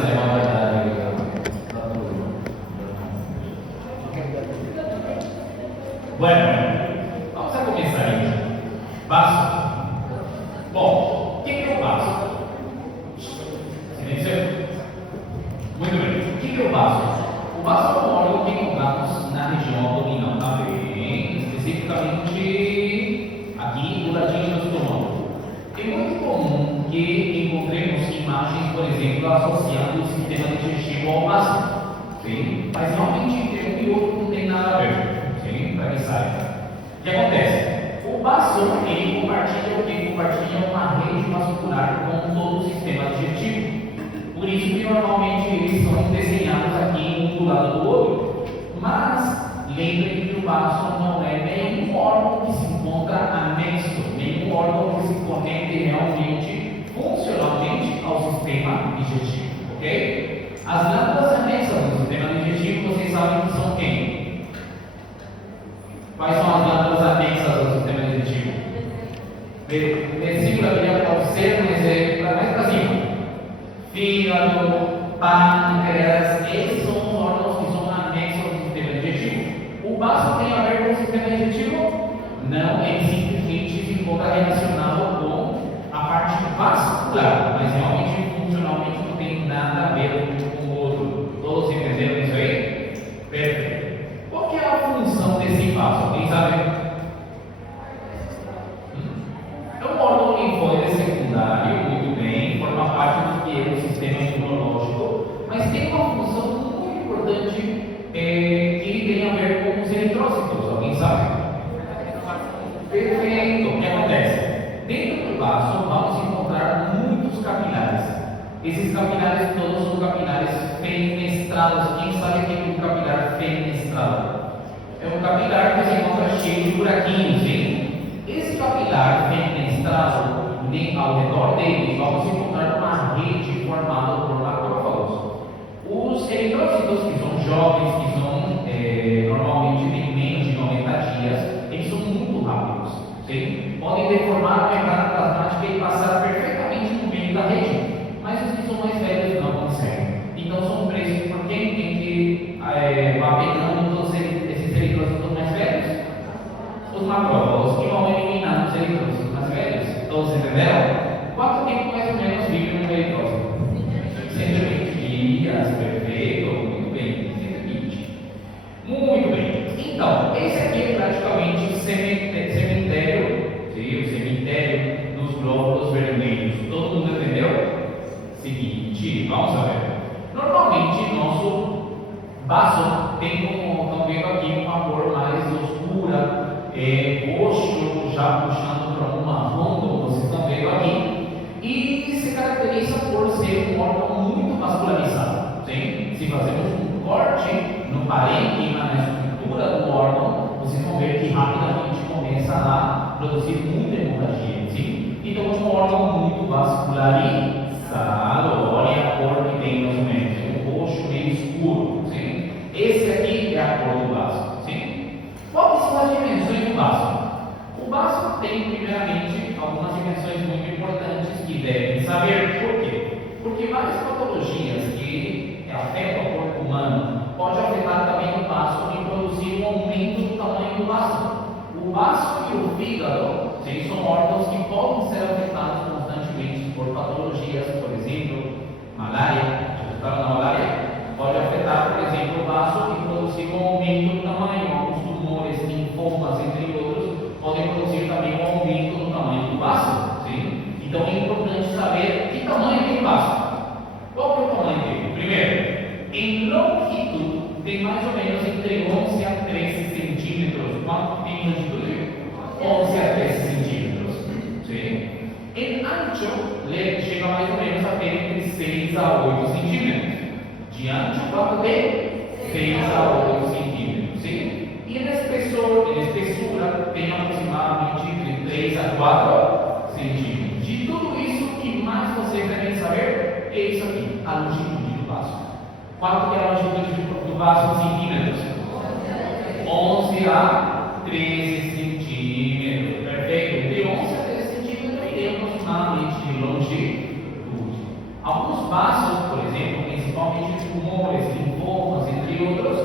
essa é uma verdade da turma. Bueno, vamos a começar aí. Vaso. Bom, o que é o vaso? Silêncio. Muito bem. O que é o vaso? O vaso é um órgão que encontramos na região abdominal também, especificamente aqui do ladinho do estômago. É muito comum que encontremos imagens, por exemplo, associando o sistema digestivo ao vaso, sim? Mas realmente um e outro não tem nada a ver, sim? Para que saiba. O que acontece? O vaso ele compartilha uma rede vascular com todo o sistema digestivo. Por isso que normalmente eles são desenhados aqui um do lado do outro. Mas lembrem que o vaso não é nenhum órgão que se encontra anexo, nenhum órgão que se conecte realmente, funcionalmente, ao sistema digestivo, ok? As glândulas anexas do sistema digestivo, vocês sabem que são quem? Quais são as glândulas anexas ao sistema digestivo? Vesícula biliar pode ser, mas é mais para cima. Fígado, pâncreas, esses são os órgãos que são anexos ao sistema digestivo. O vaso tem a ver com o sistema digestivo? Não, ele simplesmente se encontra relacionado com a parte vascular, mas realmente funcionalmente não tem nada a ver um com o outro. Todos entenderam isso aí? Perfeito. Qual que é a função desse vaso? Alguém sabe? É um órgão linfóide secundário, muito bem, forma parte do que é o sistema imunológico, mas tem uma função muito importante que tem a ver com os eritrócitos. Alguém sabe? Perfeito. O que acontece? Dentro do vaso vamos encontrar muitos capilares. Esses capilares todos são capilares fenestrados. Quem sabe aqui é um capilar fenestrado? É um capilar que se encontra cheio de buraquinhos, hein? Esse capilar fenestrado, ao redor dele, vamos encontrar uma rede formada por macrófagos. Os eritrócitos, que são jovens, que são normalmente têm menos de 90 dias, eles são muito rápidos, sim? Podem deformar a membrana plasmática e passar perfeitamente no meio da rede, mas os que são mais velhos não conseguem. Então são presos por quem tem que vá pegando todos esses eritrócitos mais velhos? Os macrófagos, que vão eliminar os eritrócitos mais velhos. Todos entenderam? Quanto tempo mais ou menos vive um eritrócito? 120 dias, perfeito, muito bem, 120. Muito bem. Então, esse aqui é praticamente o cemitério, sim, o cemitério dos glóbulos vermelhos. Todo mundo entendeu? Seguinte, vamos ver. Normalmente, nosso vaso tem, como estão vendo aqui, uma cor mais escura, roxo, já puxando para um marrom, como vocês estão vendo aqui, e se caracteriza por ser um órgão muito vascularizado. Sim? Se fazemos um corte no parênquima, na estrutura do órgão, vocês vão ver que rapidamente começa a produzir muita hemorragia. Sim? Então, é um órgão muito vascularizado. Olha a cor que tem mais ou menos, é um roxo meio escuro. Sim? Esse aqui é a cor do vaso. Sim? Quais são as dimensões do vaso? O vaso tem, primeiramente, algumas dimensões muito importantes que devem saber. Por quê? Porque várias patologias que afetam o corpo humano podem afetar também o vaso e produzir um aumento do tamanho do vaso. O vaso e o fígado são órgãos que podem ser afetados constantemente por patologias, por exemplo, malária. Já estavam na malária? Pode afetar, por exemplo, o vaso e produzir um aumento do tamanho. Alguns tumores, linfomas, entre outros, podem produzir também um aumento no tamanho do vaso. Sim? Então é importante saber que tamanho tem o vaso. Qual que é o tamanho dele? Primeiro, em longitude tem mais ou menos entre 11 a 13 centímetros. Quanto tem em longitude? 11 a 13 centímetros. Sim? Em ancho, chega mais ou menos a ter entre 6 a 8 centímetros. De ancho, quanto tem? 6 a 8 centímetros. Sim? E na espessura tem aproximadamente entre 3 a 4 centímetros. De tudo isso, o que mais vocês devem saber é isso aqui, a longitude do vaso. Quanto é a longitude do vaso em centímetros? 11 a 13 centímetros. Perfeito? De 11 a 13 centímetros tem aproximadamente de longitude. Alguns vasos, por exemplo, tumores, linfomas, entre outros,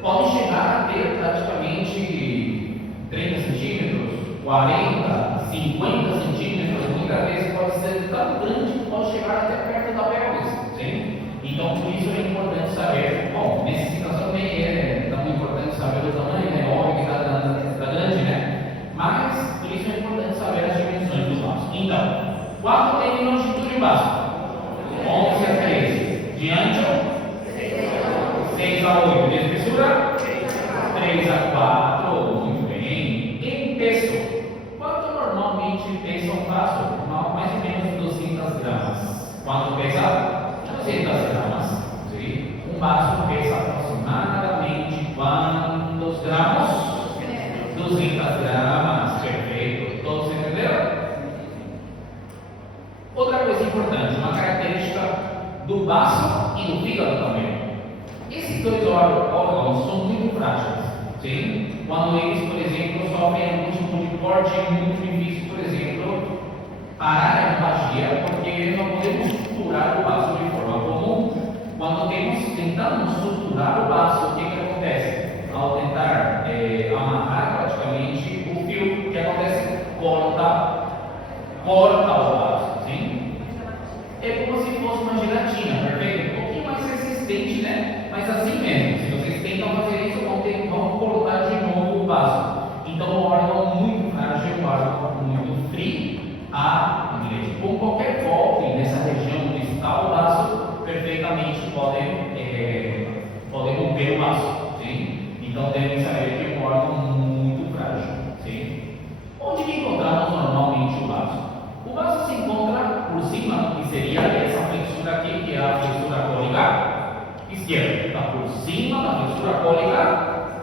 podem chegar a ter praticamente 30 centímetros, 40, 50 centímetros, muitas vezes pode ser tão grande que pode chegar até perto da pelvis, sim? Então, por isso é importante saber, bom, nessa situação nem é tão importante saber o tamanho, né? Óbvio que está grande, né? Mas, por isso é importante saber as dimensões do vaso. Então, quanto tem de longitude o vaso? 11 a 13. De ancho? 6 a 8. De espessura? 3 a 4. Muito bem. Em peso? Quanto normalmente pesa um vaso? Mais ou menos 200 gramas. Quanto pesa? 200 gramas. Sim. Um vaso pesa aproximadamente quantos gramas? 200 gramas. Perfeito. Todos entenderam? Outra coisa importante, uma característica do baço e do fígado também. Esses dois órgãos são muito frágeis, sim? Quando eles, por exemplo, sofrem algum tipo de corte muito difícil, por exemplo, parar a hemorragia, porque não podemos suturar o baço de forma comum. Quando tentamos suturar o baço, o que acontece? Ao tentar amarrar praticamente o fio, o que acontece? Corta o baço. Sim? É como se fosse uma gelatina, perfeito? Um pouquinho mais resistente, né? Mas assim mesmo, se vocês tentam fazer isso, vão cortar de novo o vaso. Então, um órgão muito frágil, um órgão muito frio, com qualquer golpe nessa região onde está o vaso, perfeitamente podem romper o vaso. Sim? Então, devem saber que é um órgão muito frágil. Sim? Onde encontramos normalmente o vaso? O vaso se encontra por cima, que seria essa flexura aqui, que é a flexura cólica esquerda. Está por cima da flexura cólica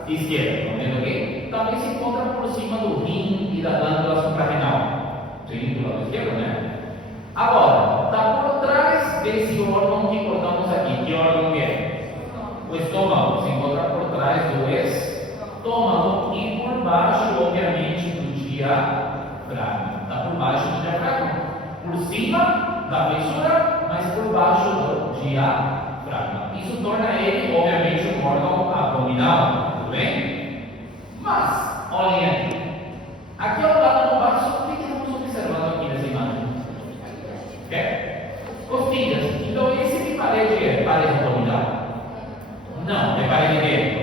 esquerda. Estão vendo aqui? Também se encontra por cima do rim e da glândula suprarrenal. Sim, do lado esquerdo, né? Agora, está por trás desse órgão que cortamos aqui. Que órgão que é? O estômago. Se encontra por trás do estômago e por baixo, obviamente, do diafragma. Está por baixo do diafragma, por cima da flexura, mas por baixo do diafragma. Isso torna ele, obviamente, um órgão abdominal, tudo bem? Mas, olhem aqui. Aqui ao lado do vaso, o que estamos observando aqui nessa imagem? Costilhas. Então, esse que parede é? Parede abdominal? Não, é parede dentro.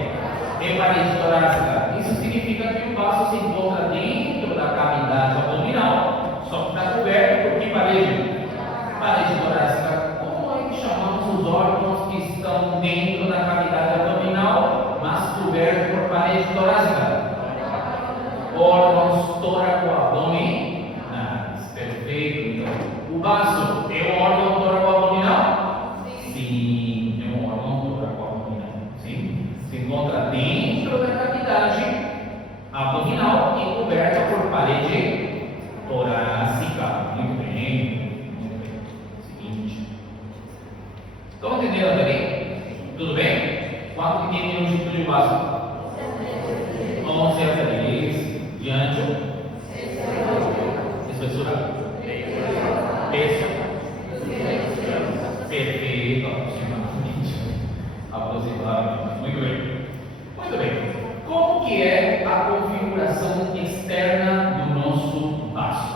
É parede torácica. Isso significa que o vaso se encontra dentro da cavidade abdominal, só que está coberto por que parede? Parede torácica. Como é que chamamos os órgãos que estão dentro da cavidade abdominal, mas cobertos por parede torácica? Órgãos toracoabdominais. Perfeito. Então, o vaso é um órgão toracoabdominal? Sim, é um órgão toracoabdominal. Sim. Se encontra dentro da cavidade abdominal e coberta por parede torácica. Muito bem. Seguinte. Estão entendendo até bem? Tudo bem? Quanto que tem de longitude do vaso? 11 a 3. De ancho? Espessura? Peso? Perfeito. Aproximadamente. Muito bem. Muito bem. Como que é a configuração externa do nosso vaso?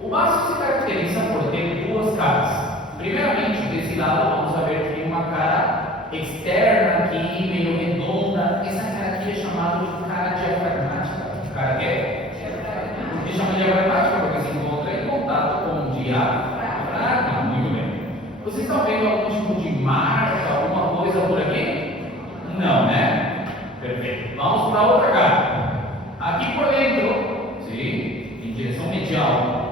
O vaso se caracteriza por ter duas caras. Primeiramente, desse lado, vamos ver que tem uma cara externa aqui, meio redonda. Essa cara aqui é chamada de cara diafragmática. Cara que é? Por que chama diafragmática? Porque se encontra em contato com o diafragma. Muito bem. Vocês estão vendo algum tipo de marca, alguma coisa por aqui? Não, né? Perfeito. Vamos para outra cara. Aqui por dentro, sim, em direção medial.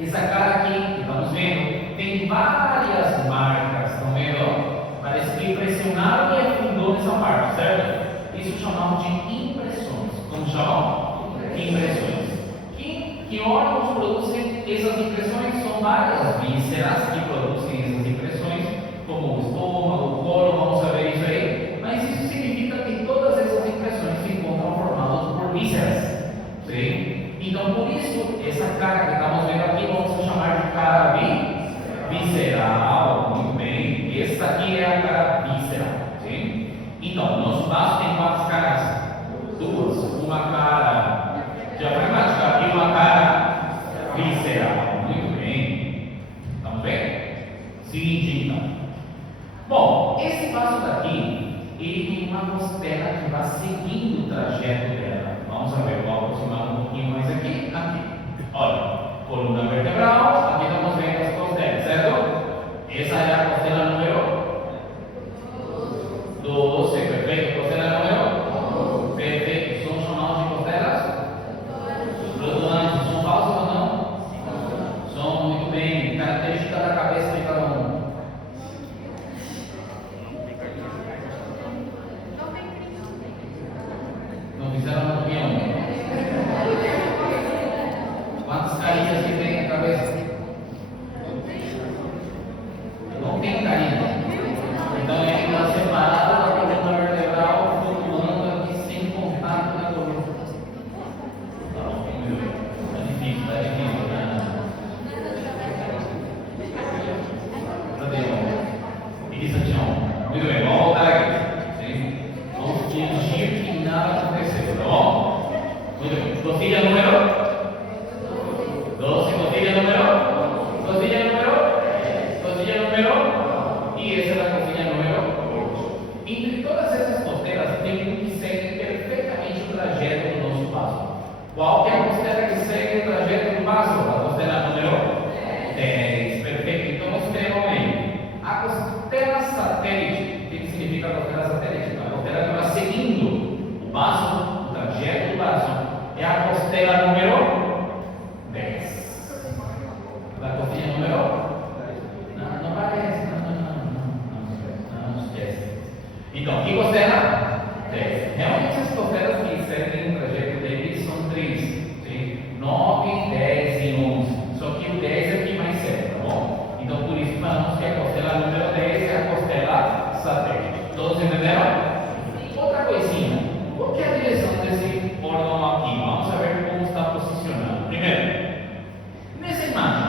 Essa cara aqui que estamos vendo tem várias marcas, estão vendo? Parece que pressionaram e afundou nessa parte, certo? Isso chamamos de impressões. Como chamam? Impressões. Que órgãos produzem essas impressões? São várias vísceras que produzem essas impressões, como o estômago, o colo, vamos saber isso aí. Mas isso significa que todas essas impressões se encontram formadas por vísceras. Sim? Então, por isso, essa cara que estamos vendo aqui, vamos chamar de cara visceral. Muito bem. Essa aqui é a Seguinte, então. Bom, esse vaso daqui, ele tem uma costela que vai seguindo o trajeto dela. Vamos ver, vou aproximar um pouquinho mais aqui. Olha, coluna vertebral, aqui estamos vendo as costelas, certo? Essa é a costela número 12, perfeito. Costela número? Perfeito. São chamados de costelas? Flutuantes. São falsas ou não? São, muito bem. Característica da cabeça de cada um. Não fizeram anatomia? Quantas carinhas que tem na cabeça? Não tem carinha. Então ele está separado da coluna vertebral, flutuando aqui sem contato na coluna. Tá bom, muito bem. Está difícil, né? Cadê? Isso, Tião. Muito bem, vamos voltar aqui. Sim? Vamos fingir que nada aconteceu, tá bom? Muito bem. Costilha número 12, costilha número? Costilha número? Costilha número? E essa é a costilha número 8. Entre todas essas costelas, tem um que segue perfeitamente o trajeto do nosso vaso. Qual que é a costela que segue o trajeto do vaso? A costela número 10. Perfeito. Então, escrevam aí. A costela satélite. O que significa a costela satélite? A costela que vai seguindo o vaso, o trajeto do vaso. É a costela número 10. Da costilha número? Não parece. Não esquece. Então, que costela? 10. Realmente as costelas que seguem o trajeto deles são 3. Sim? 9, 10 e 11. Só que o 10 é aqui mais certo, tá bom? Então, por isso falamos que a costela número 10 é a costela satélite. Todos entenderam? Outra coisinha. Qual que é a direção desse órgão aqui? Vamos saber como está posicionado. Primeiro, nessa imagem,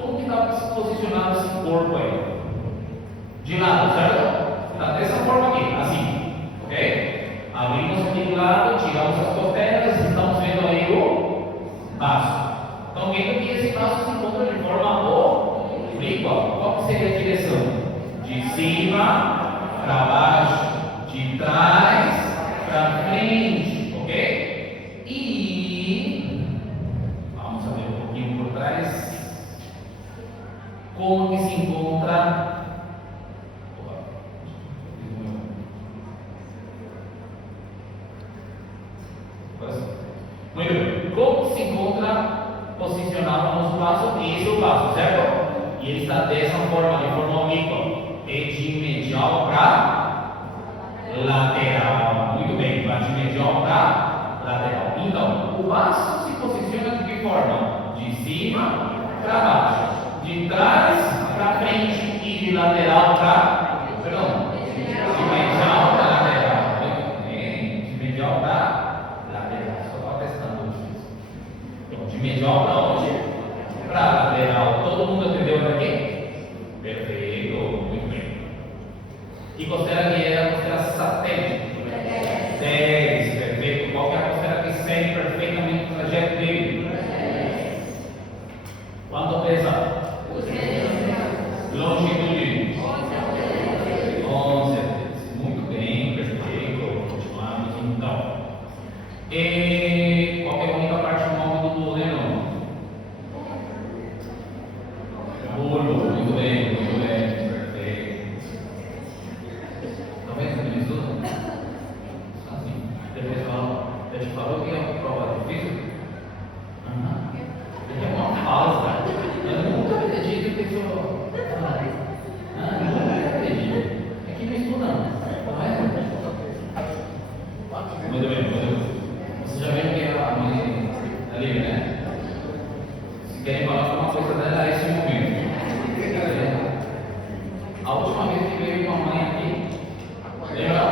como que está posicionado esse corpo aí? De lado, certo? Está dessa forma aqui, assim, ok? Abrimos aqui do lado, tiramos as costelas e estamos vendo aí o vaso. Estão vendo que esse vaso se encontra de forma oblíqua. Qual que seria a direção? De cima para baixo, de trás para frente, ok? E vamos saber um pouquinho por trás como que se encontra. Muito bem. Como se encontra posicionado no nosso vaso? Esse é o vaso, certo? E ele está dessa forma, de forma oblíqua. É de medial para lateral. Muito bem, vai de medial para lateral. Então, o vaso se posiciona de que forma? De cima para baixo, de trás para frente e de lateral para. Perdão, de medial para lateral. Muito bem, de medial para. De medial para onde? Para lateral. Todo mundo entendeu até aqui? Perfeito, muito bem. Que costela que é a costela satélite? 10, perfeito. Qual que é a costela que segue perfeitamente o trajeto dele? Quanto pesa? Longitude? 11. Muito bem, perfeito. Continuamos então. E qual que é a única parte móvel do duodeno? Bulbo, muito bem, perfeito. Está vendo como eles usam? Assim, deixa eu falar que é uma prova difícil. É uma pausa. Eu nunca acredito que isso. Nunca acredito. É que não estudam, não é? Muito bem. Você já viu que é a mãe ali, né? Se querem falar alguma coisa dela, é esse momento. A última vez que veio com a mãe aqui, lembra?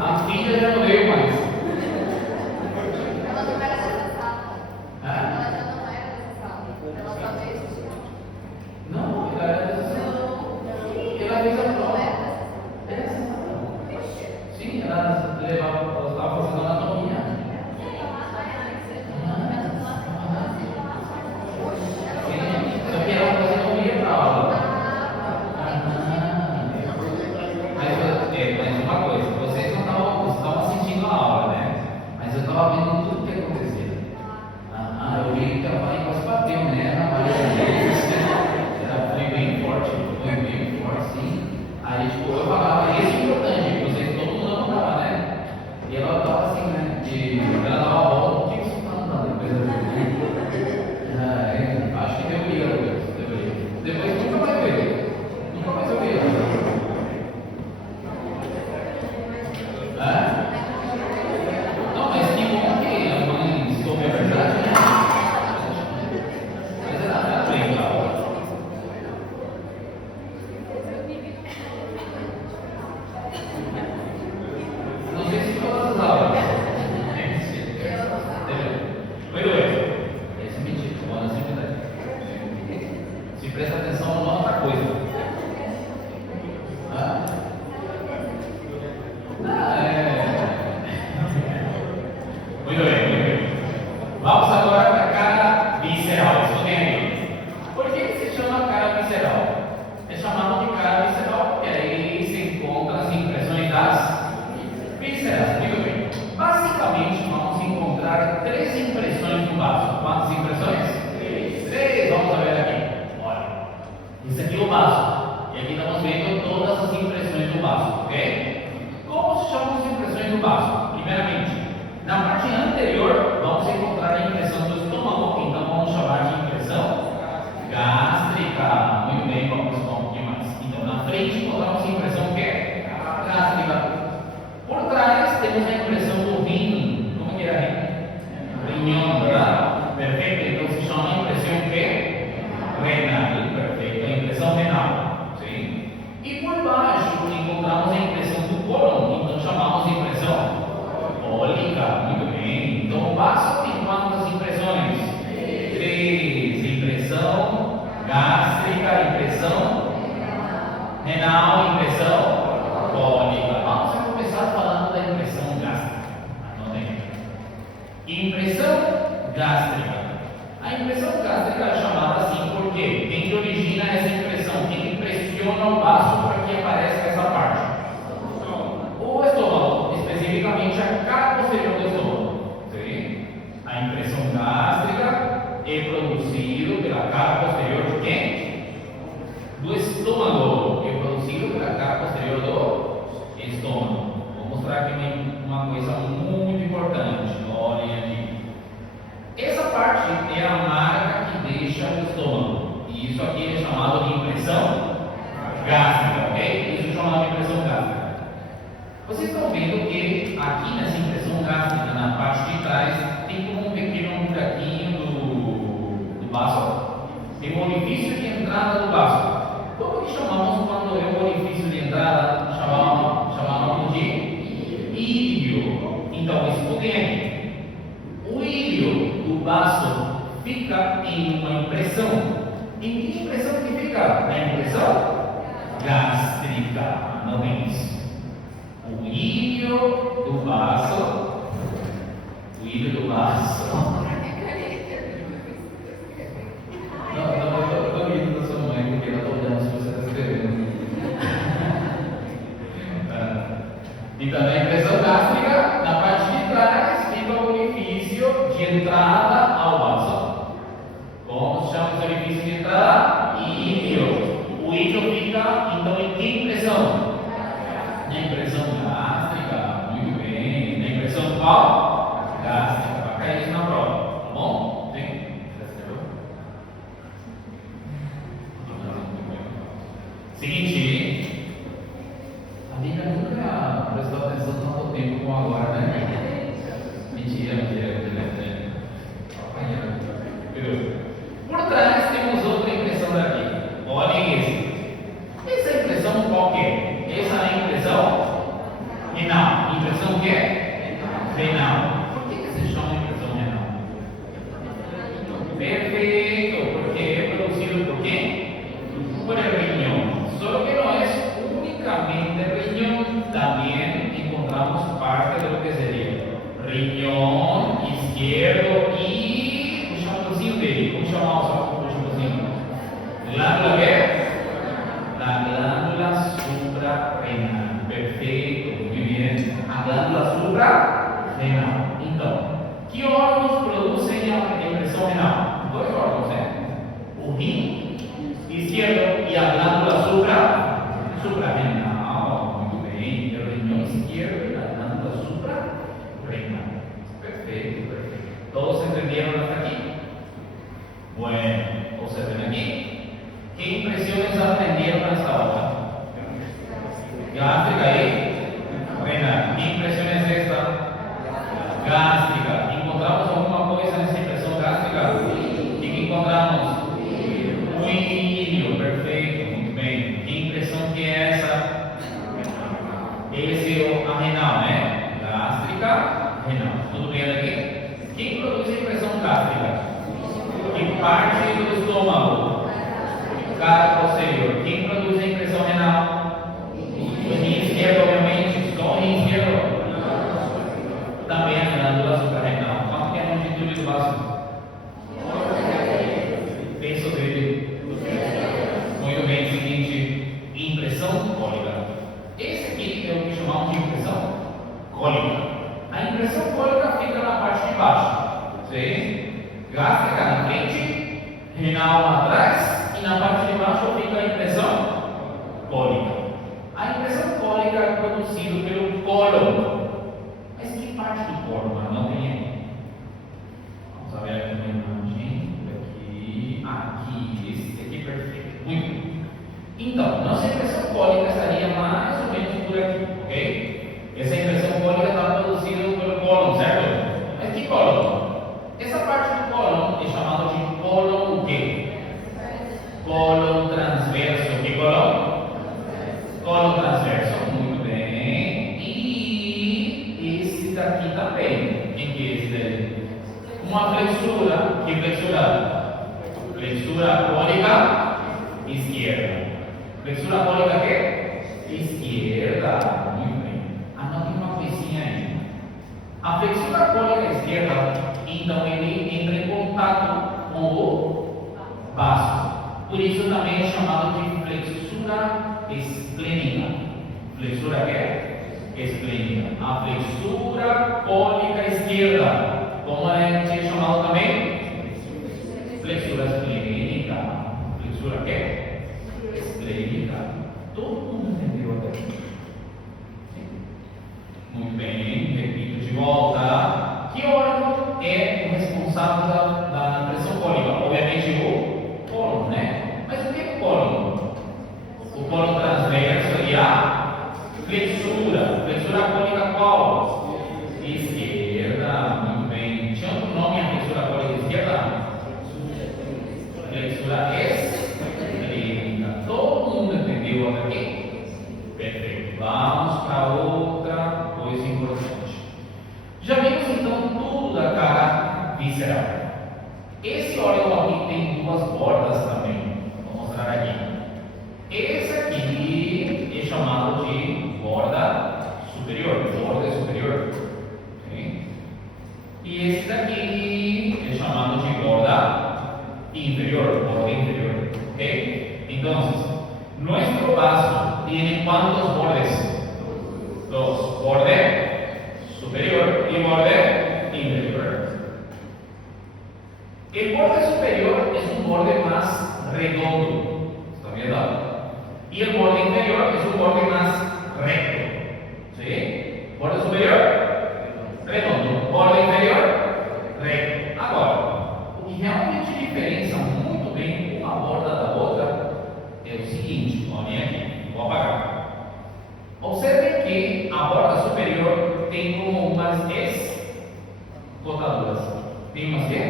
A filha já não veio mais. Ela não era dessa sala. Ela já não era dessa sala. Ela só veio assistir. Não, ela era dessa sala. Ela fez a prova. Sim, ela estava fazendo anatomia. Sim, só que ela fazia anatomia para aula. E aqui estamos vendo todas as impressões do vaso, ok? Como se chamam as impressões do vaso? Primeiramente, na parte anterior vamos encontrar a impressão do estômago, então vamos chamar de impressão gástrica. Muito bem, vamos estudar um pouquinho mais. Então, na frente encontramos a impressão o quê? Gástrica. Por trás temos a impressão do rim. Como que é rim? Rinhão, verdade? Perfeito. Então se chama impressão o quê? Renal. Perfeito. A impressão renal. Sim. E por baixo encontramos a impressão do cólon. Então chamamos de impressão cólica. Muito bem. Então o vaso tem quantas impressões? Três. Impressão gástrica, impressão renal, impressão cólica. Vamos começar falando da impressão gástrica. Anotem aí. Impressão gástrica. A impressão gástrica é chamada assim porque quem que origina essa impressão? Quem impressiona o vaso para que apareça essa parte? O estômago, especificamente a cara posterior do estômago. Sim? A impressão gástrica é produzida pela cara posterior de quem? Do estômago. É produzido pela cara posterior do estômago. Vou mostrar aqui uma coisa muito importante. Olhem aqui. Essa parte é a marca que deixa o estômago. E isso aqui é chamado de impressão gástrica, ok? Isso é chamado de impressão gástrica. Vocês estão vendo que aqui nessa impressão gástrica, na parte de trás, tem como um pequeno buraquinho do vaso. Tem um orifício de entrada do vaso. Como que chamamos quando é um orifício de entrada? Chamamos de íleo. Então, escutem aqui. O íleo do vaso fica em uma impressão. Em que impressão que fica? Na impressão gástrica. Não é isso. O íleo do vaso. O íleo do vaso. Eu estou rindo da sua mãe porque ela está olhando se você está escrevendo. Então, na impressão gástrica, na parte de trás, fica o orifício de entrada ao vaso. Como se chama esse orifício de entrada? Íleo. O íleo fica, então, em que impressão? Na impressão gástrica. Muito bem. Na impressão qual? Gástrica. Vai cair isso na prova, tá bom? Sim? Seguinte, a Lívia nunca prestou atenção tanto tempo como agora, né? Mentira. Por trás temos outra impressão daqui. Olhem esse. Essa impressão qual que é? Essa é a impressão renal. Impressão o quê? Renal. Por que se chama impressão renal? Perfeito, porque é produzido por quem? Por el riñón. Só que não é unicamente riñón, também encontramos parte do que seria riñón esquerdo e o chapeuzinho dele. Como chamamos o chapeuzinho? Glândula quê? La glândula suprarrenal. Perfeito, muito bem. A glândula suprarrenal. Então, que órgãos produzem a impressão renal? Dois órgãos, né? O rim esquerdo e a glândula suprarrenal. Muito bem. O rim esquerdo e a glândula suprarrenal. Perfeito. Todos entenderam hasta aqui? Bueno, observen aqui. Que impressões aprenderam nessa aula? Gástrica e renal. Que impressão é esta? Gástrica. Encontramos alguma coisa nessa impressão gástrica? O que encontramos? O íleo. Perfeito. Muito bem. Que impressão que é essa? Esse é a renal, né? Gástrica, renal. Tudo bem aqui? Quem produz a impressão gástrica? Que parte do estômago? Cara posterior. Quem produz a impressão renal? O rim esquerdo, obviamente. Só o rim esquerdo. Também a glândula suprarrenal. Quanto que é a longitude do vaso? Peso dele. Muito bem. Seguinte. Impressão cólica. Esse aqui é o que chamamos de impressão cólica. A impressão cólica fica na parte de baixo. Sim? Gástrica na frente, renal atrás, e na parte de baixo fica a impressão produzido pelo cólon. Mas que parte do cólon? Não tem aí. Vamos ver aqui uma imagem. Aqui, esse aqui perfeito. Muito bem. Então, nossa impressão cólica estaria mais ou menos por aqui, ok? Essa impressão cólica está produzida pelo cólon, certo? Mas que cólon? Essa parte do cólon é chamada de cólon o quê? Cólon transverso. Que cólon? Cólon transverso. Muito bem. E esse daqui também. Quem que é esse daí? Uma flexura. Que flexura? Flexura cólica esquerda. Flexura cólica que? Esquerda. Muito bem. Anote uma coisinha aí. A flexura cólica esquerda, então ele entra em contato com o baço. Por isso também é chamado de flexura esplênica. Flexura que? Esplênica. A flexura cólica esquerda. Como é que é chamado também? Flexura esplênica. Flexura que? Esplênica. Todo mundo entendeu até aqui? Muito bem, repito de volta. Que órgão é o responsável da pressão cólica? Obviamente o cólon, né? Mas o que é o cólon? O cólon transverso e a flexura. Flexura cólica qual? Esquerda. Muito bem. Tinha outro nome a flexura cólica esquerda? Flexura esplênica. Todo mundo entendeu até aqui? Perfeito. Vamos para outra coisa importante. Já vimos então tudo da cara visceral. Esse órgão aqui tem duas bordas também. Vou mostrar aqui. Esse aqui é chamado de borda superior. Borda superior. Okay? E esse daqui é chamado de borda inferior. Borda inferior. Ok? Então, nuestro vaso tiene ¿cuántos bordes? Dos. Borde superior y borde inferior. El borde superior es un borde más redondo, ¿está viendo? Y el borde inferior es un borde más recto. ¿Sí? Borde superior, redondo. Borde inferior, recto. Agora, o que realmente diferencia muito bem uma borda da outra é o seguinte, olhem aqui, vou apagar. Observem que a borda superior tem como umas escotaduras. Tem umas quê?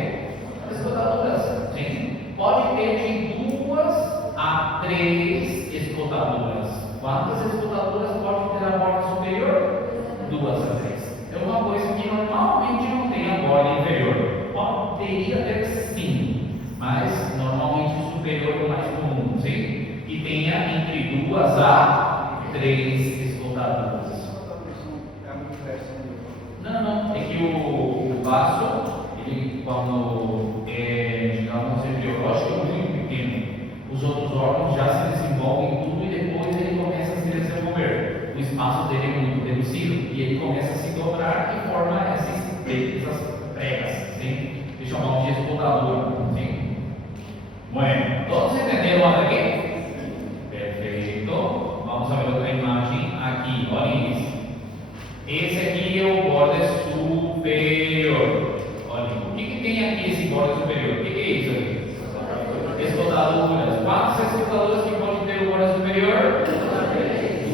Escotaduras. Sim. Pode ter de 2 a 3 escotaduras. Quantas escotaduras pode ter a borda superior? 2 a 3. É uma coisa que normalmente não tem a borda inferior. Poderia ter sim, mas normalmente o superior é o mais comum, sim? Que tenha entre 2 a 3 escotaduras. Não. É que o vaso, ele quando é, digamos, embriológico, é muito pequeno. Os outros órgãos já se desenvolvem tudo e depois ele começa a se desenvolver. O espaço dele é muito reduzido e ele começa a se dobrar e forma essas pregas, sim? Que chamamos de escotadura, sim? Bueno, todos entenderam até aqui? Perfeito. Vamos ver outra imagem aqui. Olhem isso. Esse aqui é o borde superior. Olhem, o que tem aqui esse borde superior? O que é isso aqui? Escotaduras. Quantas escotaduras que pode ter o borde superior?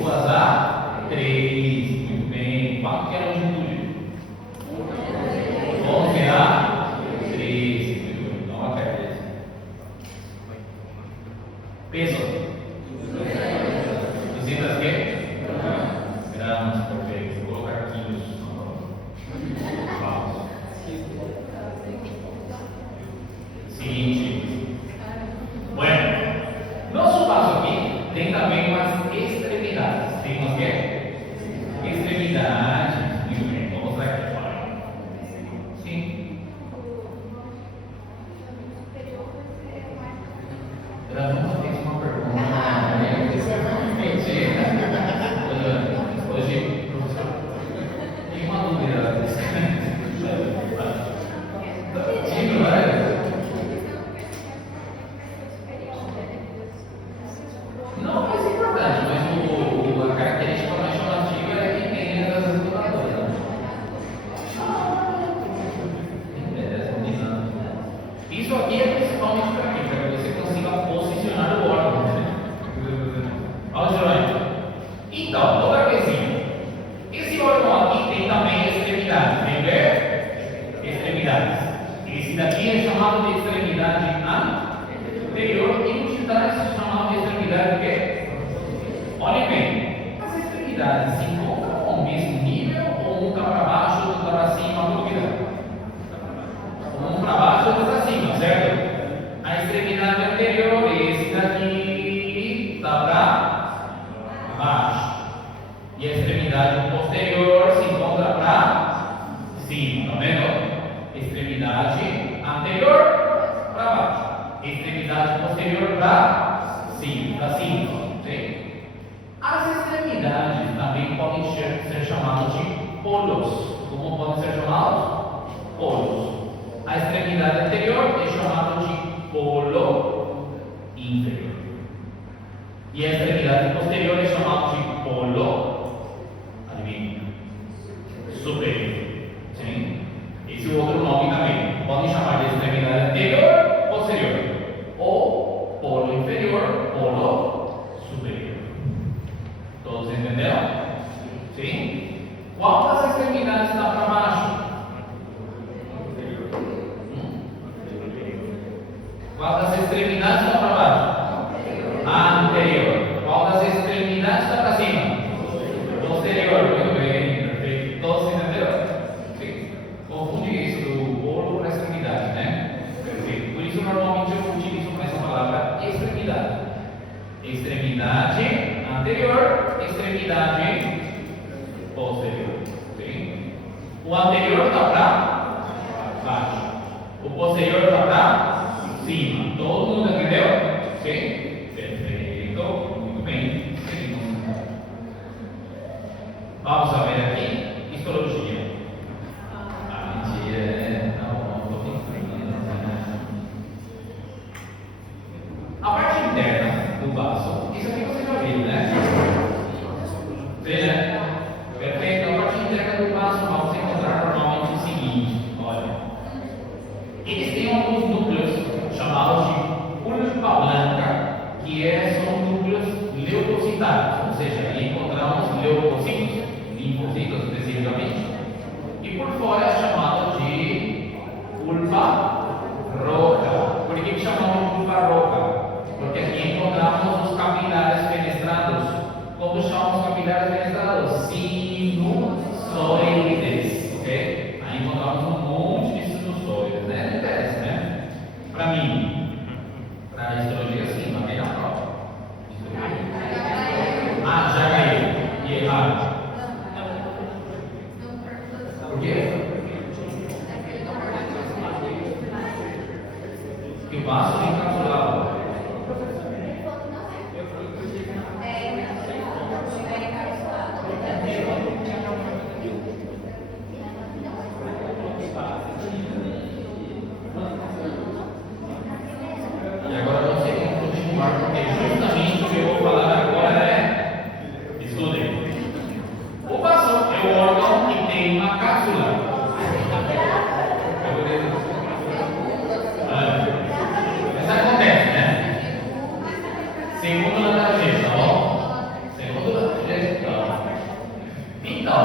2 a 3. Muito bem. Quanto que é a longitude? 11 a 3. Muito bem. Então, até. Peso. 200 quê? Gramas, perfeito. Vou colocar quilos. Seguinte. Bueno, nosso vaso aqui tem também umas extremidades. Tem umas quê? Extremidades. Muito bem. Vou mostrar aqui. Olha. Sim. Ela nunca fez uma pergunta. Hoje, professor. Algerônica. Então, outra coisinha. Esse órgão aqui tem também extremidades. Tem ver? Extremidades. Esse daqui é chamado de extremidade anterior e utilidade é chamado de extremidade o quê? Olhem bem. As extremidades se encontram ao mesmo nível ou um está para baixo, outro está para cima? Dúvida? Um para baixo, outro para cima, certo? A extremidade anterior, esse daqui, está para baixo. E a extremidade posterior se encontra para cima, tá vendo? Extremidade anterior para baixo. Extremidade posterior para cima, sim? As extremidades também podem ser chamadas de polos. Como podem ser chamados? Polos. A extremidade anterior é chamada de polo inferior. E a extremidade posterior é chamada de polo, adivinha? Superior. Sim? Esse é outro nome também. Podem chamar de extremidade anterior, posterior. Ou polo inferior, polo superior. Todos entenderam? Sim? Qual das extremidades está para baixo? Qual das extremidades está para baixo? A anterior. Qual das extremidades está para cima? Posterior. Muito bem, perfeito. Todos entenderam? Sim. Confunde isso do polo para extremidade, né? Perfeito. Por isso, normalmente eu utilizo essa palavra extremidade. Extremidade anterior, extremidade posterior. Sim? O anterior está para baixo. O posterior está para cima. Todo mundo entendeu? Sim? Perfeito. Muito bem. Seguimos. Vamos a ver aqui histologia. Mentira. Não, estou pensando. A parte interna do vaso. Isso aqui você já viu, né? Sim, né? Perfeito. A parte interna do vaso vamos encontrar normalmente o seguinte. Olha. Eles têm alguns núcleos chamados de pulpa branca, que são núcleos leucocitários, ou seja, aí encontramos leucocitos, linfocitos especificamente, e por fora é chamado de pulpa roja. Por que chamamos de pulpa roja? Porque aqui encontramos os capilares fenestrados. Como chamamos os capilares fenestrados? Sinusoides, ok? Aí encontramos um monte de sinusoides, né? Não interessa, né? Para mim, para a histologia, sim, mas bem na prova. Já caiu. E errado. Por quê? Que o vaso é encapsulado. E agora você tem que continuar, porque justamente o que eu vou falar agora estudem. O vaso é um órgão que tem uma cápsula. Isso acontece, né? Segundo a tarjeta, ó. Segundo a tarjeta. Então,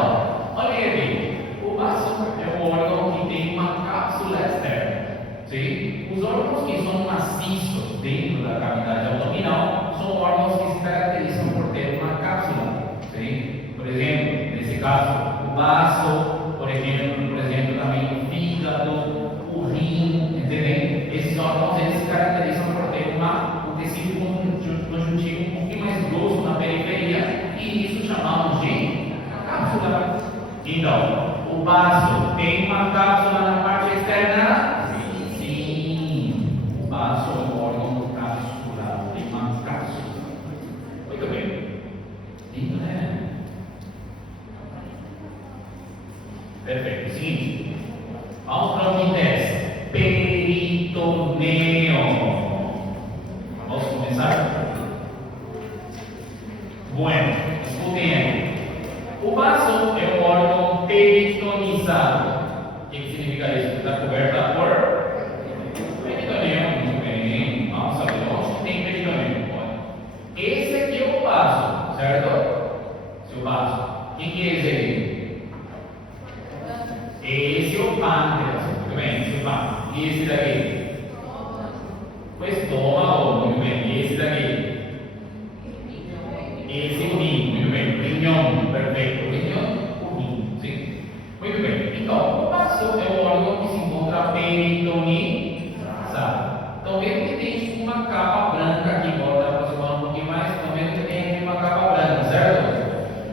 olha aí, o vaso é um órgão que tem uma cápsula externa. Sim? Os órgãos que são maciços dentro da cavidade abdominal são órgãos que se caracterizam por ter uma cápsula. Sim? Por exemplo, nesse caso, o baço, por exemplo, também o fígado, o rim, entendem? Esses órgãos eles se caracterizam por ter um tecido conjuntivo um pouquinho mais grosso na periferia e isso chamamos de cápsula. Então, o baço tem uma cápsula na parte externa? Sim, o baço é um órgão capsular, tem uma cápsula. Muito bem. Lindo, né? Perfeito. Seguinte, vamos para o que interessa. Peritoneo. Vamos começar? Bueno, escutem aí. O vaso é um órgão peritonizado. O que significa isso? Está coberta por peritoneo. Muito bem. Vamos saber onde tem peritoneo. Esse aqui é o vaso. Esse é o rim, muito bem. Rinhão, perfeito. Rinhão, o rim, sim. Muito bem. Então, o baço é o órgão que se encontra peritonizado. Então, vendo que tem tipo uma capa branca aqui, bota aproximar um pouquinho mais, estão vendo que tem aqui uma capa branca, certo?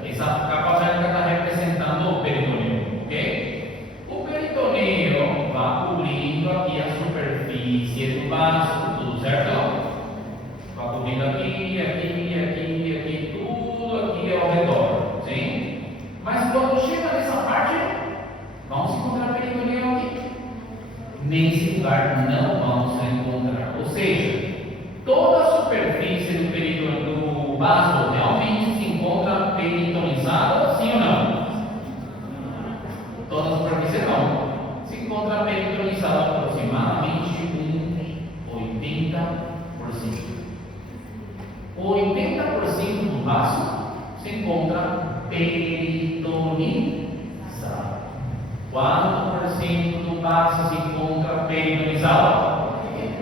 Essa capa branca está representando o peritônio, ok? O peritônio vai cobrindo aqui a superfície do baço, tudo certo? Vai cobrindo aqui, tudo aqui ao redor, sim? Mas quando chega nessa parte, vamos encontrar peritônio aqui. Nesse lugar não vamos encontrar, ou seja, toda a superfície do peritônio do baço realmente se encontra peritonizada, sim ou não? Toda a superfície não. Se encontra peritonizada aproximadamente um 80%. 80% do baço se encontra peritonizado. Quanto por cento do baço se encontra peritonizado?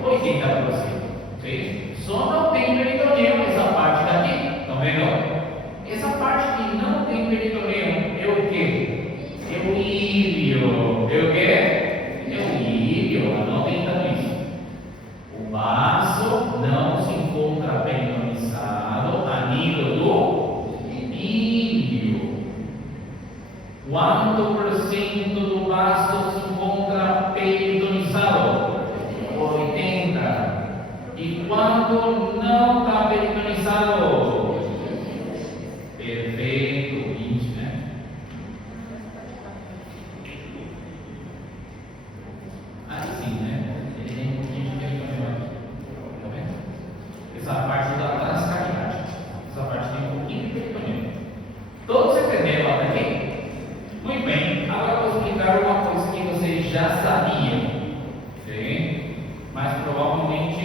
80%. Okay? Só não tem peritoneu essa parte daqui. Estão vendo? Essa parte que não tem peritoneu é o quê? É o íleo. É o quê? É o íleo. Anotem então isso. O baço não se encontra peritonizado a nível do íleo. Quanto por cento do baço se encontra peritonizado? 80%. E quanto não está peritonizado? Perfeito, 20, né? Aí sim, né? Ele tem um pouquinho de peritoneu aqui. Tá vendo? Essa parte das cavidades. Essa parte tem um pouquinho de peritoneu. Todos entenderam até aqui? Muito bem, agora eu vou explicar uma coisa que vocês já sabiam, ok? Mas provavelmente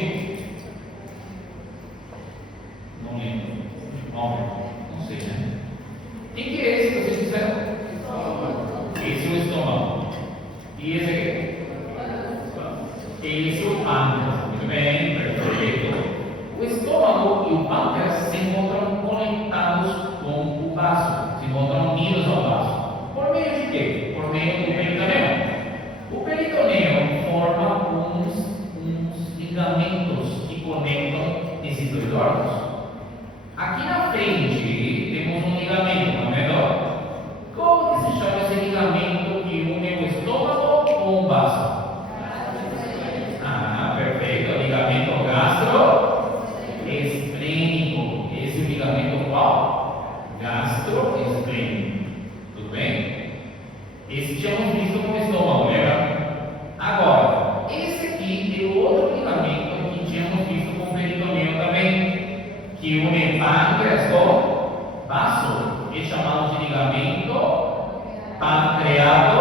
não lembro. Não sei, né? O que é esse que vocês disseram? Esse é o estômago. E esse aqui? Esse é o pâncreas. Muito bem, perfeito. O estômago e o pâncreas se encontram conectados com o baço, se encontram unidos ao baço. Por meio de quê? Por meio do peritoneu. O peritoneu forma uns ligamentos que conectam esses dois órgãos. Aqui na frente temos um ligamento, não é verdade? Como que se chama esse ligamento que une o estômago com o baço? Ah, perfeito. Ligamento gastroesplênico. Esse é o ligamento qual? Gastroesplênico. Tudo bem? Esse tínhamos visto com o estômago, lembra? Agora, esse aqui é o outro ligamento que tínhamos visto com o peritoneu também, que une pâncreas com baço. É chamado de ligamento pancreado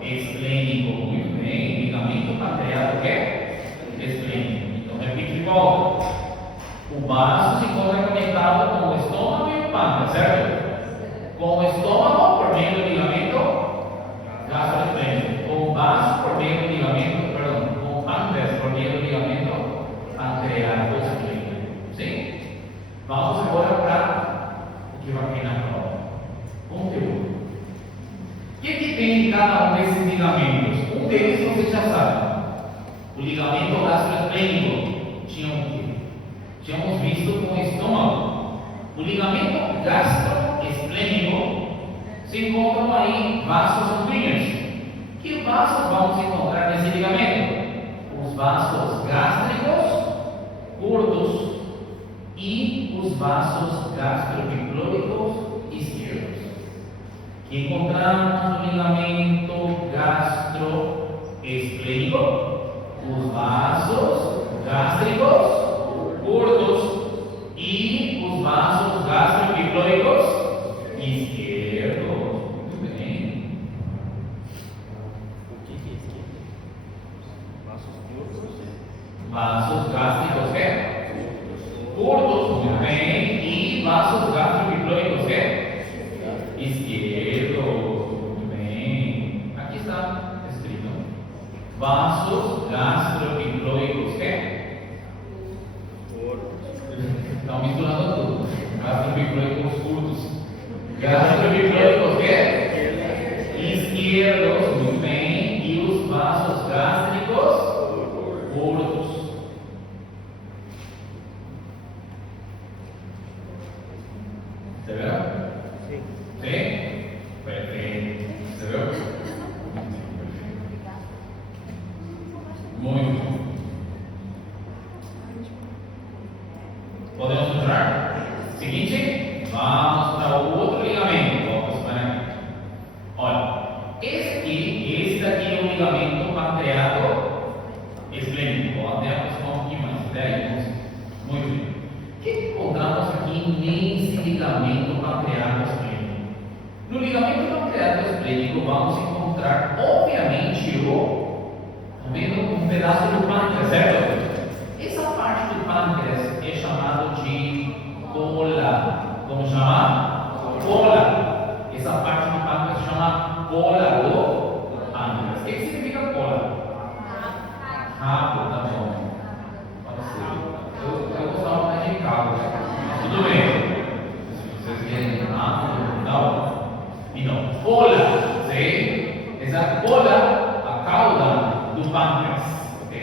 esplênico. Muito bem, ligamento pancreado que é esplênico. Então, repite de volta. O baço se encontra conectado com o estômago e o pâncreas, certo? Com o estômago por meio do ligamento gastroesplênico, com o baço por meio do ligamento, com o pâncreas por meio do ligamento pancreado esplênico. Sim? Vamos agora para o que vai vir na prova. Conteúdo. O que tem em cada um desses ligamentos? Um deles você já sabe. O ligamento gastroesplênico tinha o quê? Tínhamos visto com o estômago. O ligamento gastroesplênico se encontram aí vasos sanguíneos. Que vasos vamos encontrar nesse ligamento? Os vasos gástricos curtos e os vasos gastropiclóricos esquerdos. Que encontramos no ligamento gastroesplênico, os vasos gástricos curtos e os vasos gastropiclóricos esquerdos. Muito bem. O que é esquerdo? Vasos curtos. Vasos gástricos curtos, muito bem. E vasos gastropiclóricos esquerdo. Muito bem. Aqui está escrito. Vasos gastropiclóricos estão misturando tudo. gastrobiflóicos curtos. Gastrobiflóicos quê? Esquerdos, muito bem. E os vasos gástricos curtos. Você viu? Sim. Sim? Perfeito. Você viu? Muito. Podemos continuar? Seguinte, vamos para o outro ligamento. Vamos para aqui. Olha, esse daqui é o ligamento pancreato esplênico. Vou até aproximar um pouquinho mais. Até aí, vamos. Muito bem. O que encontramos aqui nesse ligamento pancreato esplênico? No ligamento pancreato esplênico vamos encontrar, obviamente, um pedaço do pâncreas, certo? Essa parte do pâncreas é chamado de cola. Como chama? Cola. Essa parte do pâncreas se chama cola do pâncreas. O que significa cola? Rabo, tá bom. Pode ser. Eu gostava mais de cabo, mas tudo bem. Se vocês querem rabo, tal. Então, cola, sim? Essa cola, a cauda do pâncreas, ok?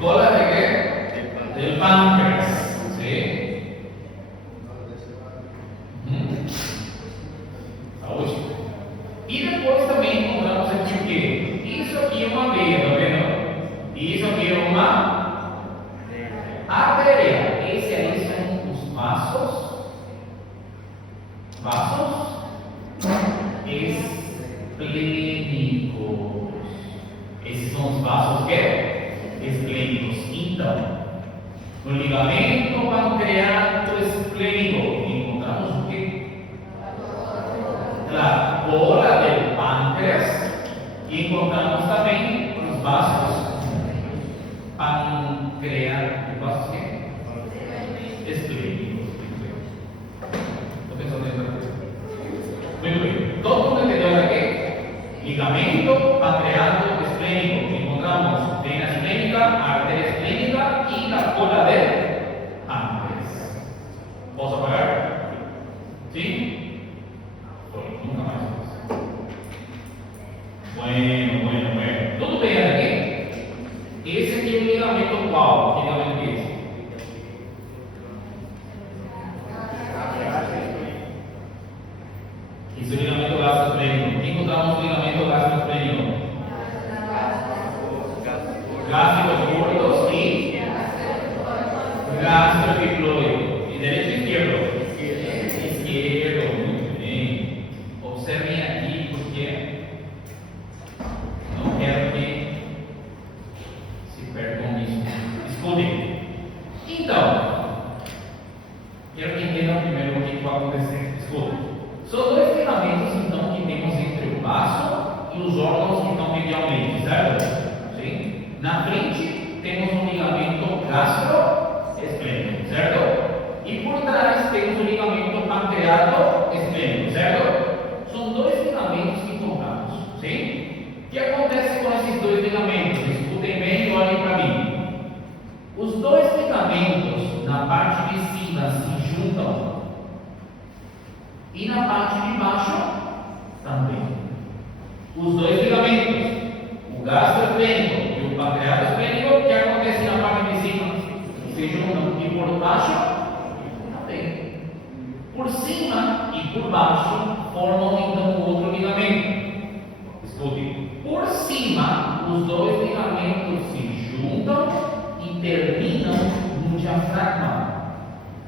Cola de quê? Del pâncreas, sim? Saúde. E depois também encontramos aqui o quê? Isso aqui é uma veia, tá vendo? Isso aqui é uma artéria. Esse aí são os vasos esplênicos. Esses são os vasos esplênicos. Então, no ligamento pancreato esplênico encontramos o quê? A cola do pâncreas e encontramos também os vasos pancreatos esplênicos. Estou pensando em outra coisa. Muito bem. Todo mundo entendeu aqui? Ligamento pancreato esplênico. Encontramos vena esplênica, artéria esplênica e a cola de pâncreas. Posso apagar? Sim? Foi, nunca mais faço. Bueno. Tudo bem aqui? Esse aqui é o ligamento qual? Que ligamento é esse? Esse é o ligamento gastroesplênico. Encontramos o ligamento gastroesplênico. Gástricos curtos e gastrobiflóico. E direito e esquerdo? Esquerdo, muito bem. Observem aqui porque não quero que se percam nisso. Escutem. Então, quero que entendam primeiro o que vai acontecer. Escutem. São dois ligamentos então que temos entre o baço e os órgãos que estão medialmente, certo? Sim? Na frente temos um ligamento gastroesplênico, certo? E por trás temos o ligamento pancreato esplênico, certo? São dois ligamentos que encontramos, sim? O que acontece com esses dois ligamentos? Escutem bem e olhem para mim. Os dois ligamentos na parte de cima se juntam e na parte de baixo também. Os dois ligamentos, o gastroesplênico e o pancreato esplênico, que acontece na parte de cima, se juntam e por baixo também. Por cima e por baixo formam então o outro ligamento. Escute, por cima os dois ligamentos se juntam e terminam no diafragma.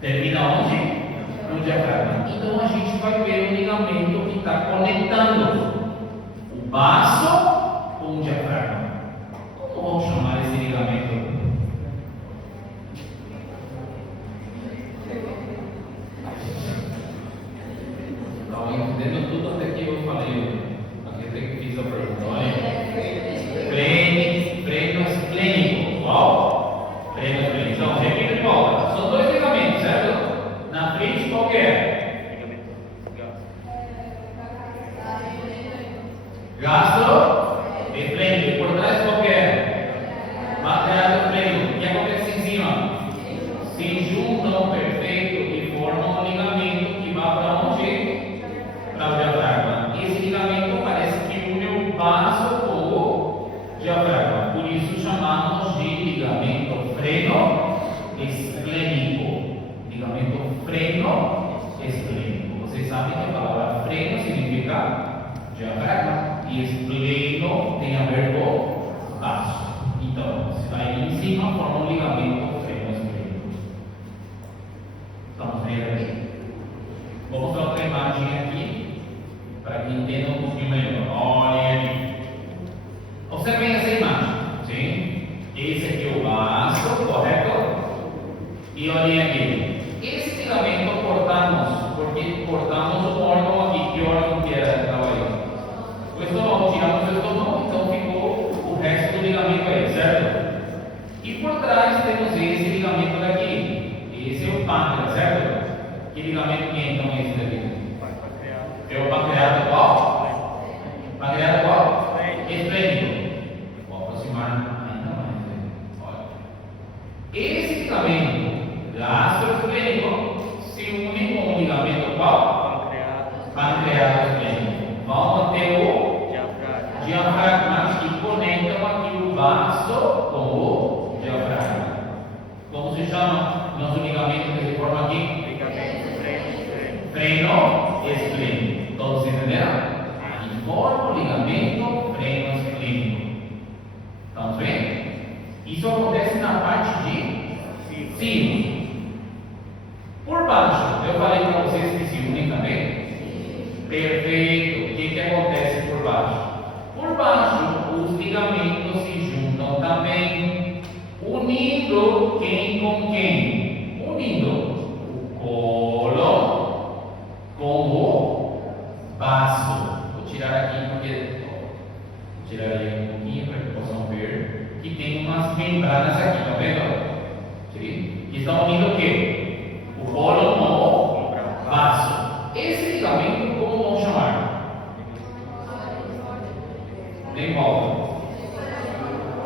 Termina onde? No diafragma. Então a gente vai ver o ligamento que está conectando o baço com o diafragma. Como vamos chamar esse ligamento? Estão entendendo tudo até que eu falei? Até que fiz a pergunta. Olha. Freno esplênico. Qual? Freno esplênico. Então, repita de volta. São dois ligamentos, certo? Na frente, qual que é? Gastro esplênico. esplénico. Ligamento freno esplénico. Vocês sabem que a palavra freno significa diafragma e espleno tem a ver com baixo. Então, aí em cima forma um ligamento freno esplénico. Estamos vendo aqui. Vou mostrar outra imagem aqui para que entendam um pouquinho melhor. Olhem aqui. Observem essa imagem. Sim? Esse aqui é o baço, correto? E olhem aqui. Esse ligamento cortamos, porque cortamos um órgão aqui. Que órgão que era que estava aí? O estômago, tiramos o estômago, então ficou o resto do ligamento aí, certo? E por trás temos esse ligamento daqui. Esse é o pâncreas, certo? Que ligamento que é então esse daqui? É o pancreato qual? Pancreato qual? Esplênico. Vou aproximar ainda mais. Olha. Esse ligamento gastroesplênico se une com o ligamento qual? Pancreato esplênico. Vão até o diafragma e conectam aqui o baço com o diafragma. Como se chama nosso ligamento que se forma aqui? Freno esplênico. Todos entenderam? Aí forma o ligamento freno esplênico. Estamos vendo? Isso acontece na parte de cima. Por baixo, eu falei para vocês que se unem também? Perfeito. O que acontece por baixo? Por baixo, os ligamentos se juntam também, unindo quem com quem? Unindo o colo com o baço. Vou tirar aqui porque tirarei um pouquinho para que possam ver que tem umas membranas aqui, tá vendo? Que estão unindo o quê? O colo com o baço. Esse ligamento, como vamos chamar? Em volta.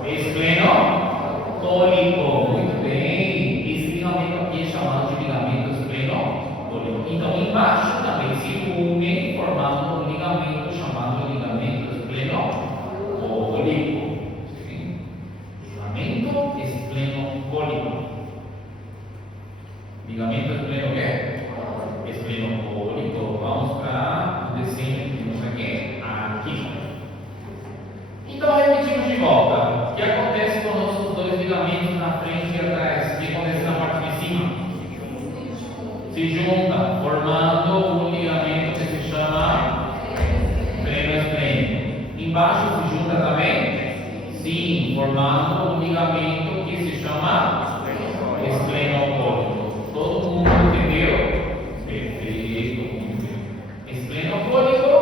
Espleno-cólico. Muito bem. Esse ligamento aqui é chamado de ligamento espleno-cólico. Então, embaixo também se unem, formando um ligamento chamado de ligamento espleno-cólico. Ligamento espleno-cólico. Ligamento espleno o quê? Espleno-cólico. Vamos para o desenho que temos aqui. Então, repetimos de volta. O que acontece com os nossos dois ligamentos na frente e atrás? O que acontece na parte de cima? Se junta, formando um ligamento que se chama freno esplênico. Embaixo se junta também? Sim, formando um ligamento que se chama espleno-cólico. Todo mundo entendeu? Perfeito, muito bem. Espleno-cólico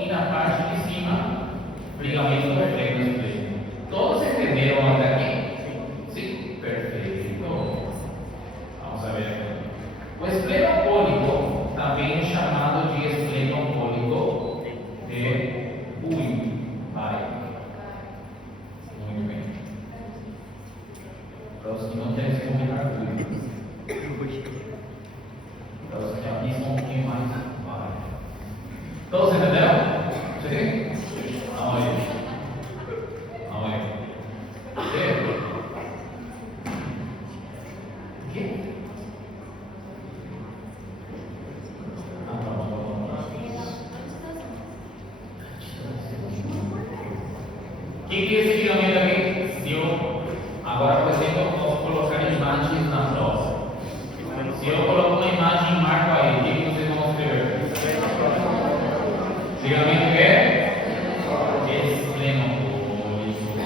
e na parte de cima, ligamento do freno esplênico. Todos entenderam até aqui? Sim? Perfeito. Vamos ver agora. O espleno-cólico também é chamado de espleno-cólico de Buin. Vai. Muito bem. Para os que não querem se combinar Buin. Para os que já pisam um pouquinho mais. Vai. Todos entenderam? Sim? Vamos aí. Vamos aí. O quê? O que é esse ligamento aqui? Se eu, agora, por exemplo, eu posso colocar imagens na prova. Se eu coloco uma imagem e marco aí, o que vocês vão escrever? Ligamento que é? Espleno-cólico.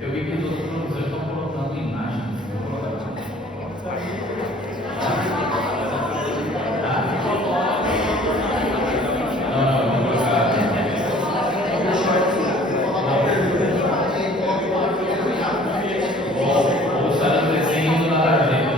Eu vi que os outros professores estão colocando imagens. Eu vou colocar. Não, eu vou colocar. Vou usar o desenho do tarjeta.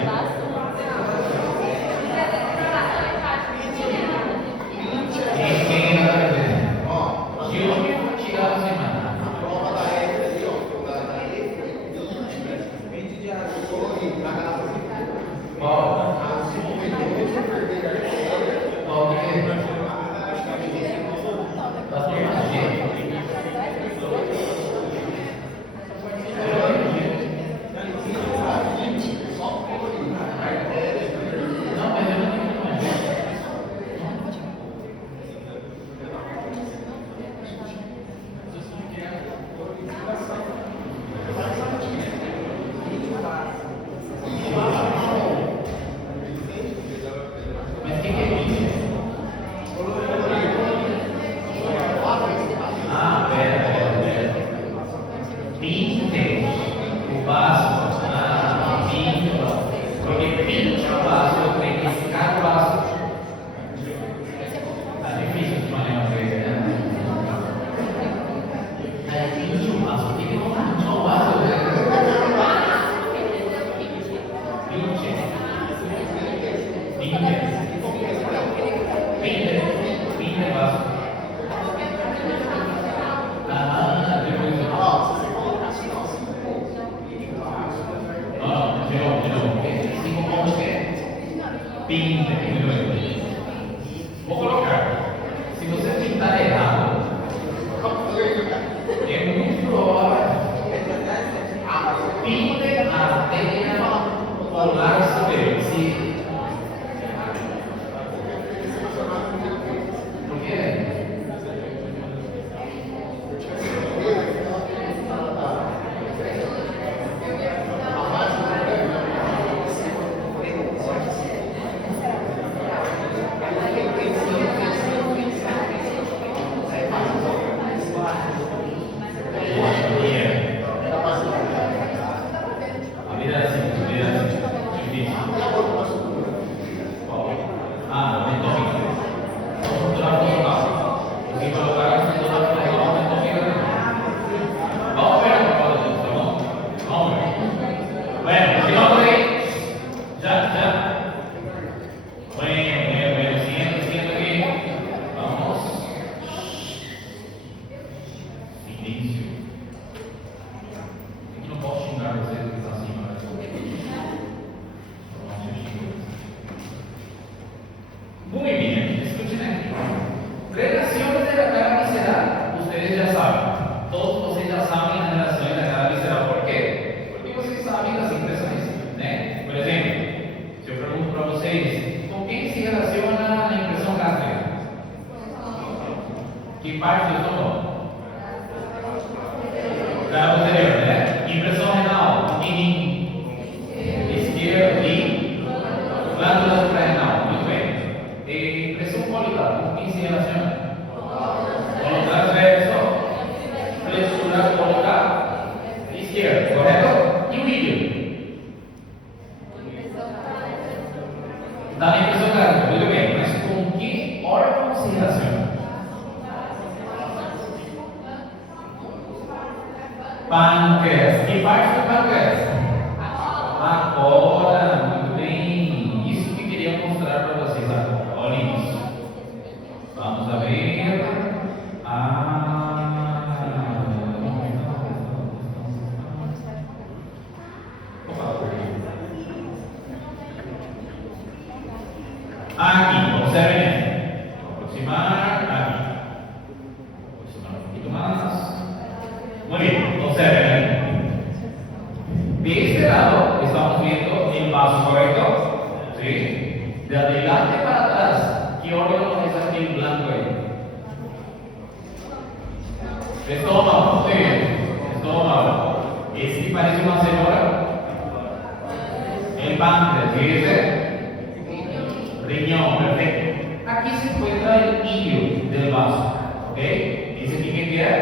Pinte, muito bem. Vou colocar. Se você pintar errado, é muito provável. Pinte a tela polar superior. Se... Por quê? Muy bien, escuchen aquí. Relaciones de la cara visceral, ustedes ya saben. Todos vocês já sabem as relações da cara visceral. Por quê? Porque vocês sabem das impressões, né? Por exemplo, se eu pergunto para vocês, com quem se relaciona a impressão gástrica? Que parte do estômago? Cara posterior, né? Impressão renal, esquerdo e glândula suprarrenal. Muito bem. Impressão cólica, com quem se relaciona? Colo transverso, flexura cólica, esquerda, correto? E o ilho? Está na impressão gástrica, muito bem. Mas com que órgão se relaciona? Pâncreas. Que parte do pâncreas? A cola, muito bem. Isso que queria mostrar para vocês agora. Olhem isso. Vamos a ver. Aqui, observem. Vou aproximar. Aqui. Aproximar um pouquinho mais. Muy bien, observen. De este lado estamos viendo el vaso, ¿correcto? ¿Sí? De adelante para atrás, ¿qué órgano es aquí en blanco ahí? Estómago, muy bien. Estómago. ¿Ese que parece una señora? El páncreas, ¿sí? Riñón, perfecto. Aquí se encuentra el hillo del vaso, ¿ok? ¿Ese aquí qué queda?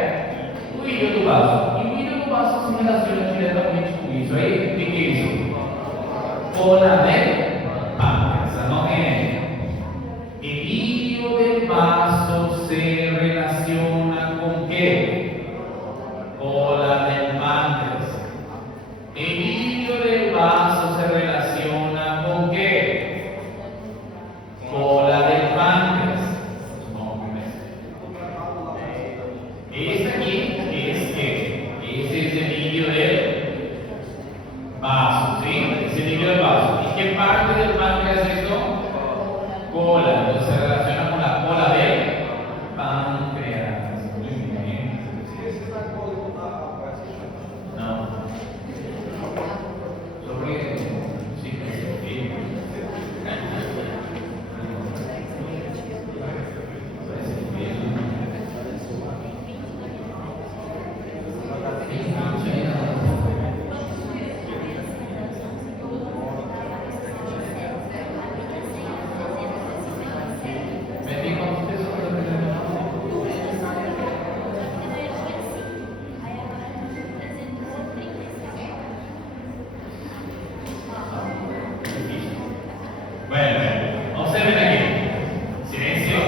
O ilho do vaso. E o ilho do vaso se relaciona diretamente com isso. Aí, o que é isso? Cola de pâncreas. Anotem aí. El hillo del vaso se relaciona con qué? Cola del páncreas. El hillo del vaso se relaciona con qué? Cola del páncreas. Este aquí ese es el hillo del vaso, ¿sí? Es el hillo del vaso. ¿Y qué parte del páncreas es esto? Cola. Entonces se relaciona con la cola del páncreas. Muy bien. No. Sobre. Sí, sí. Bueno, observen aquí. Silencio.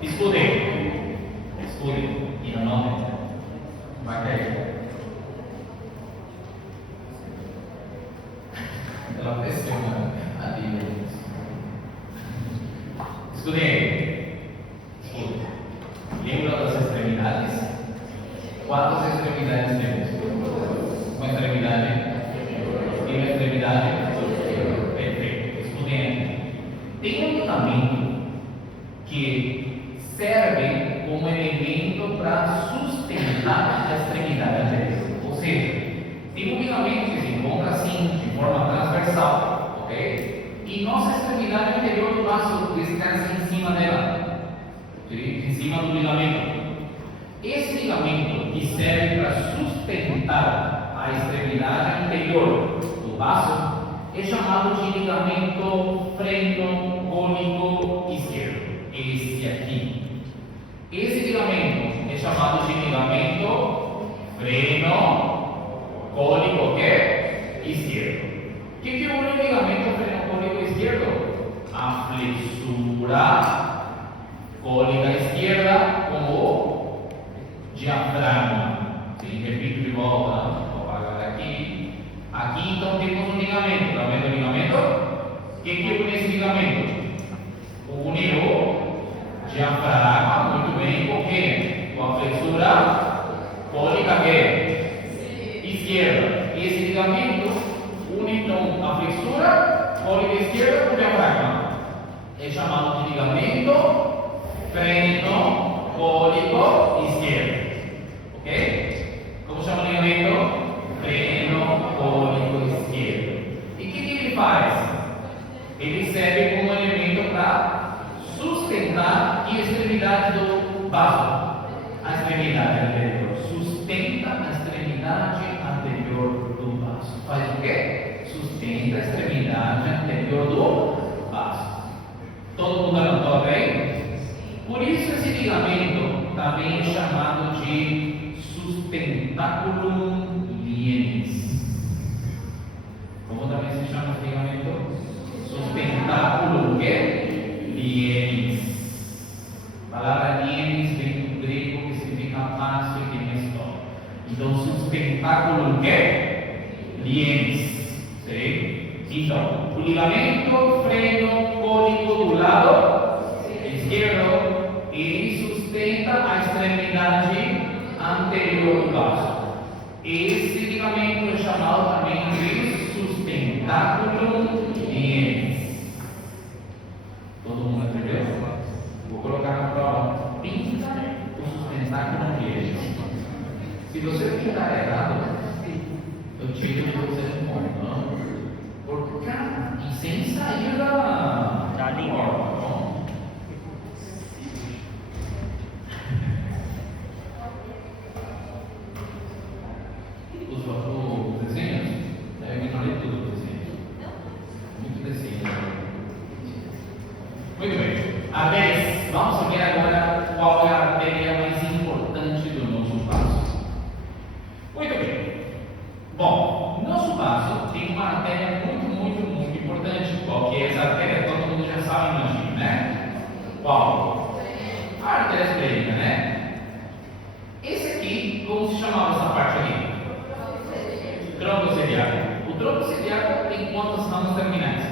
Escutem. Escutem. E não notem. Vai cair. Ela pressiona a Bíblia. Escutem. Escutem. Lembra das extremidades? Quantas extremidades temos? Uma extremidade. E uma extremidade. Perfeito. Escutem forma transversal, ok? E nossa extremidade anterior do baço descansa em cima dela, okay? Em cima do ligamento. Esse ligamento que serve para sustentar a extremidade anterior do baço é chamado de ligamento frenocônico esquerdo. Esse aqui. Esse ligamento é chamado de ligamento frenocônico esquerdo. O que é o ligamento frenocônico esquerdo? A flexura cônica esquerda com o diafragma. Sim, repito de volta. Vou apagar aqui. Aqui então temos um ligamento. Está vendo o ligamento? O que une esse ligamento? Une o diafragma, muito bem, com quem? Com a flexura cônica esquerda. Esse ligamento une então a flexura cônica esquerda com o diafragma. É chamado de ligamento frenocônico esquerdo. Ok? Como chama o ligamento? Frenocônico esquerdo. E o que ele faz? Ele serve como elemento para sustentar a extremidade do baço. A extremidade anterior. Sustenta a extremidade anterior do baço. Faz o quê? Sustenta a extremidade anterior do baço. Todo mundo anotou bem? Por isso esse ligamento também é chamado de sustentáculum lienis. Como também se chama esse ligamento? Sustentáculum lienis. A palavra lienis vem do grego que significa mastro e mestor. Então, sustentáculum lienis. Sim? Então, o ligamento frenocônico do lado esquerdo, ele sustenta a extremidade anterior do baço. Esse ligamento é chamado também de sustentáculum lienis. Todo mundo entendeu? Vou colocar na prova. Pinta o sustentáculum lienis. Se você pintar errado, eu tiro de você um ponto, não? Porque, cara, e sem sair da linha. Os desenhos? Eu ignorei tudo os desenhos. Muito desenho. Muito bem. A vez, vamos ver agora qual é a artéria mais importante do nosso baço. Muito bem. Bom, nosso baço tem uma artéria muito importante. Qual que é essa artéria? Todo mundo já sabe, imagina, né? Qual? A artéria esplênica, né? Esse aqui, como se chamava essa parte aqui? Tronco celíaco. O tronco celíaco tem quantas ramas terminais?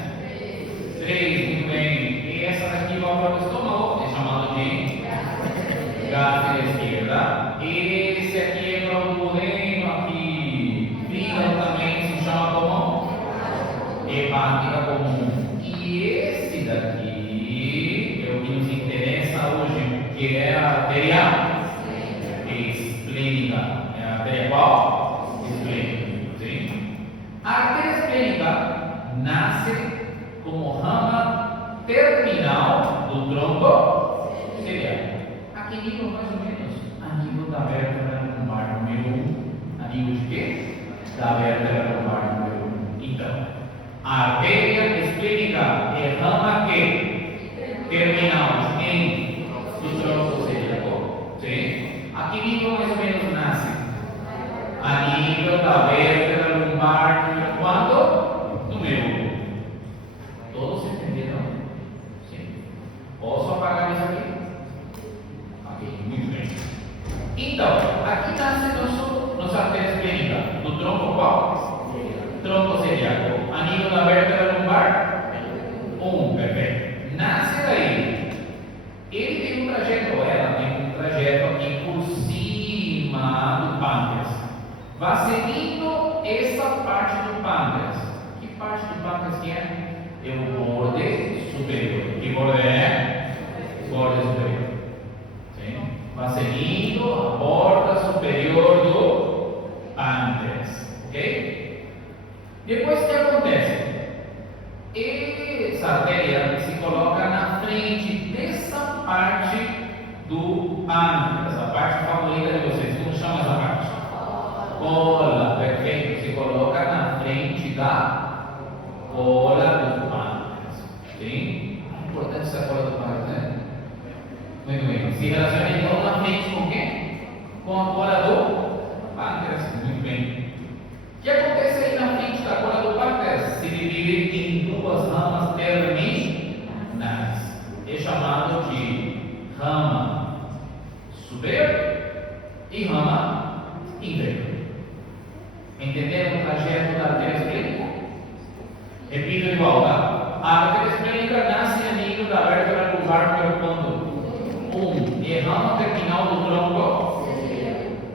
3, muito bem. E essa daqui vai para o estômago, é chamado de gástria esquerda. Esse aqui é para o duodeno, aqui. Fígado também se chama como? Hepática comum. E esse daqui é o que nos interessa hoje, que é a artéria esplênica. É a artéria qual? Esplênica. A artéria esplênica nasce como rama terminal do tronco celíaco. Aqui nível mais ou menos a nível da vértebra lombar número 1. A nível de quê? Da vértebra lombar número 1. Então, a artéria esplênica é rama que? Terminal do tronco celíaco. Sim? A que nível mais ou menos nasce? A nível da vértebra lombar número quanto? Número 1. Todos entenderam? Sim. Posso apagar isso aqui? Ok, muito bem. Então, aqui nasce nossa artéria esplênica. Do tronco qual? Tronco celíaco. A nível da vértebra lombar? 1, perfeito. Nasce daí. Ele tem um trajeto, ou ela tem um trajeto aqui por cima do pâncreas. Vai seguindo essa parte do pâncreas. Que parte do pâncreas que é? É o borde superior. Que borde é? Borde superior. Sim? Vai seguindo a borda superior do pâncreas. Ok? Depois, o que acontece? Essa artéria se coloca na frente dessa parte do pâncreas, a parte favorita de vocês. Como chama essa parte? Cola, perfeito. Se coloca na frente da cola do pâncreas. Sim? Importante essa cola do pâncreas, né? Muito bem. Se relaciona então na frente com quem? Com a cola do pâncreas. Muito bem. O que acontece aí na frente da cola do pâncreas? Se divide em duas ramas terminais. É chamado de rama superior e rama inferior. Entenderam o trajeto da artéria esplênica? Repito de volta. A artéria esplênica nasce a nível da vértebra lumbar número quanto? 1. É rama terminal do tronco.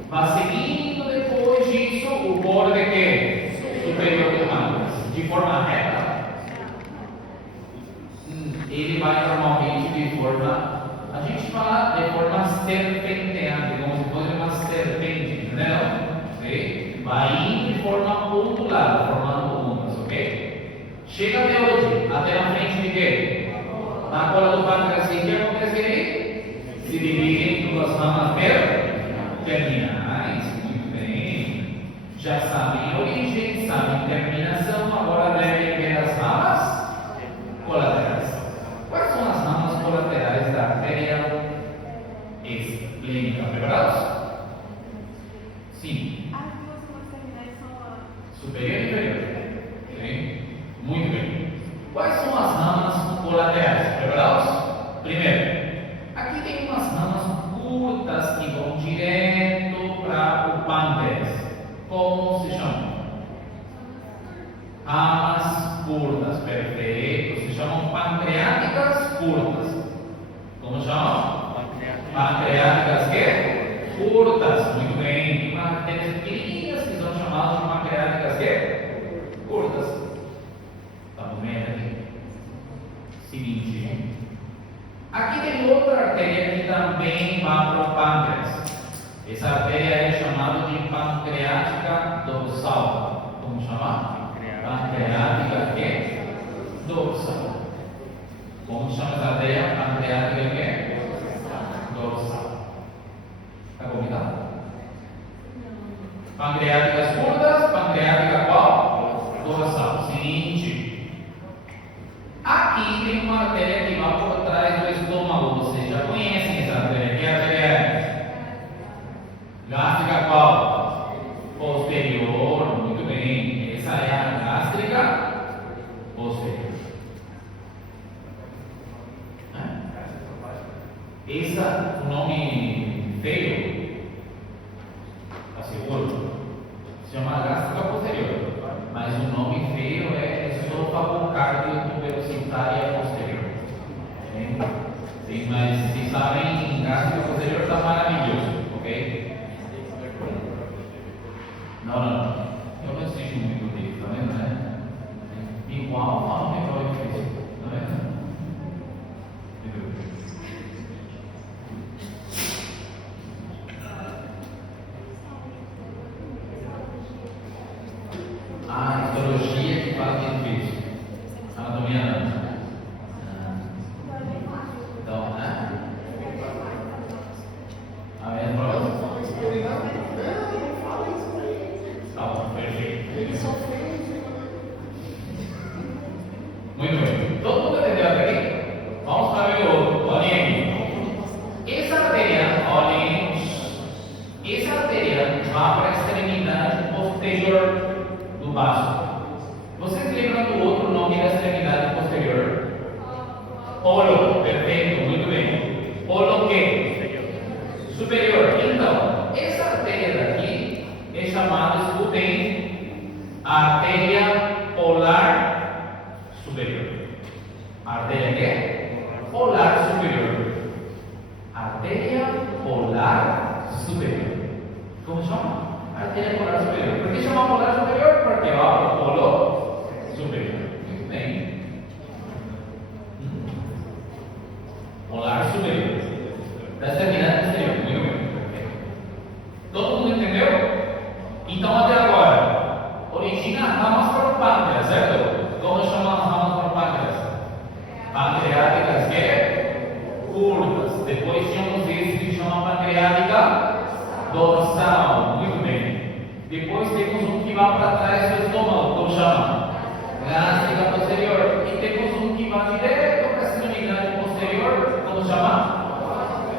Vai seguindo depois disso o borde que? Superior do pâncreas. De forma reta. Ele vai normalmente de forma, a gente fala de forma serpenteante, como se fosse uma serpente, entendeu? Okay? Vai indo de forma ondulada, formando ondas, ok? Chega até onde? Até na frente de quê? Na cola do pâncreas, assim, o que acontece aí? Se divide em duas ramas terminais, muito bem. Já sabem a origem, sabem terminação, agora devem ver as ramas colaterais. Quais são as ramas colaterais da artéria esplênica? Preparados? Sim. As duas terminais são a Superior e inferior. Ok? Muito bem. Quais são as ramas colaterais? Preparados? Primeiro, aqui tem umas ramas curtas que vão direto para o pâncreas. Como se chamam? Ramas curtas, perfeito. Se chamam pancreáticas curtas. Como chamam? Pancreáticas que? Curtas. Muito bem. Tem umas artérias pequenininhas que são chamadas de pancreáticas que? Curtas. Estamos vendo aqui? Seguinte. Aqui tem outra artéria que também vai para o pâncreas. Essa artéria é chamada de pancreática dorsal. Como chamar? Pancreática que? Dorsal. Como chama essa artéria? Pancreática que? Dorsal. Está combinado? Pancreáticas curtas, pancreática qual? Dorsal. Seguinte. Aqui tem uma artéria que vai por trás do estômago. Vocês já conhecem essa artéria. Que artéria é? Gástrica qual? Posterior. Muito bem. Essa é a gástrica posterior. Essa, o nome feio, asseguro, se chama gástrica posterior. Mas o nome feio é esôfago cardiotubero-cintária posterior. Sim, mas se sabem, gástrica posterior está maravilhoso, ok? Não. Eu não assisto muito dele, tá vendo, né? Igual a um melhor difícil, tá vendo? A histologia que fala que é difícil. Anatomia não. Então, né? A minha prova. Tá bom, perfeito. Muito bem. Todo mundo entendeu até aqui? Vamos para o outro. Olhem aqui. Essa artéria vai para a extremidade posterior do vaso. Vocês lembram do outro nome da extremidade posterior? Polo. Perfeito, muito bem. Polo que? Superior. Então, essa artéria daqui é chamada, escutem, artéria polar superior. Artéria que? Polar superior. Artéria polar superior. Como chama? Artéria polar superior. Por que chama polar superior? Porque ó, o polo superior. Muito bem. Polar superior. Da extremidade posterior. Muito bem. Todo mundo entendeu? Então até agora, origina ramas para o chama? Gástrica posterior. E temos um que vai direto para a extremidade posterior, como chama?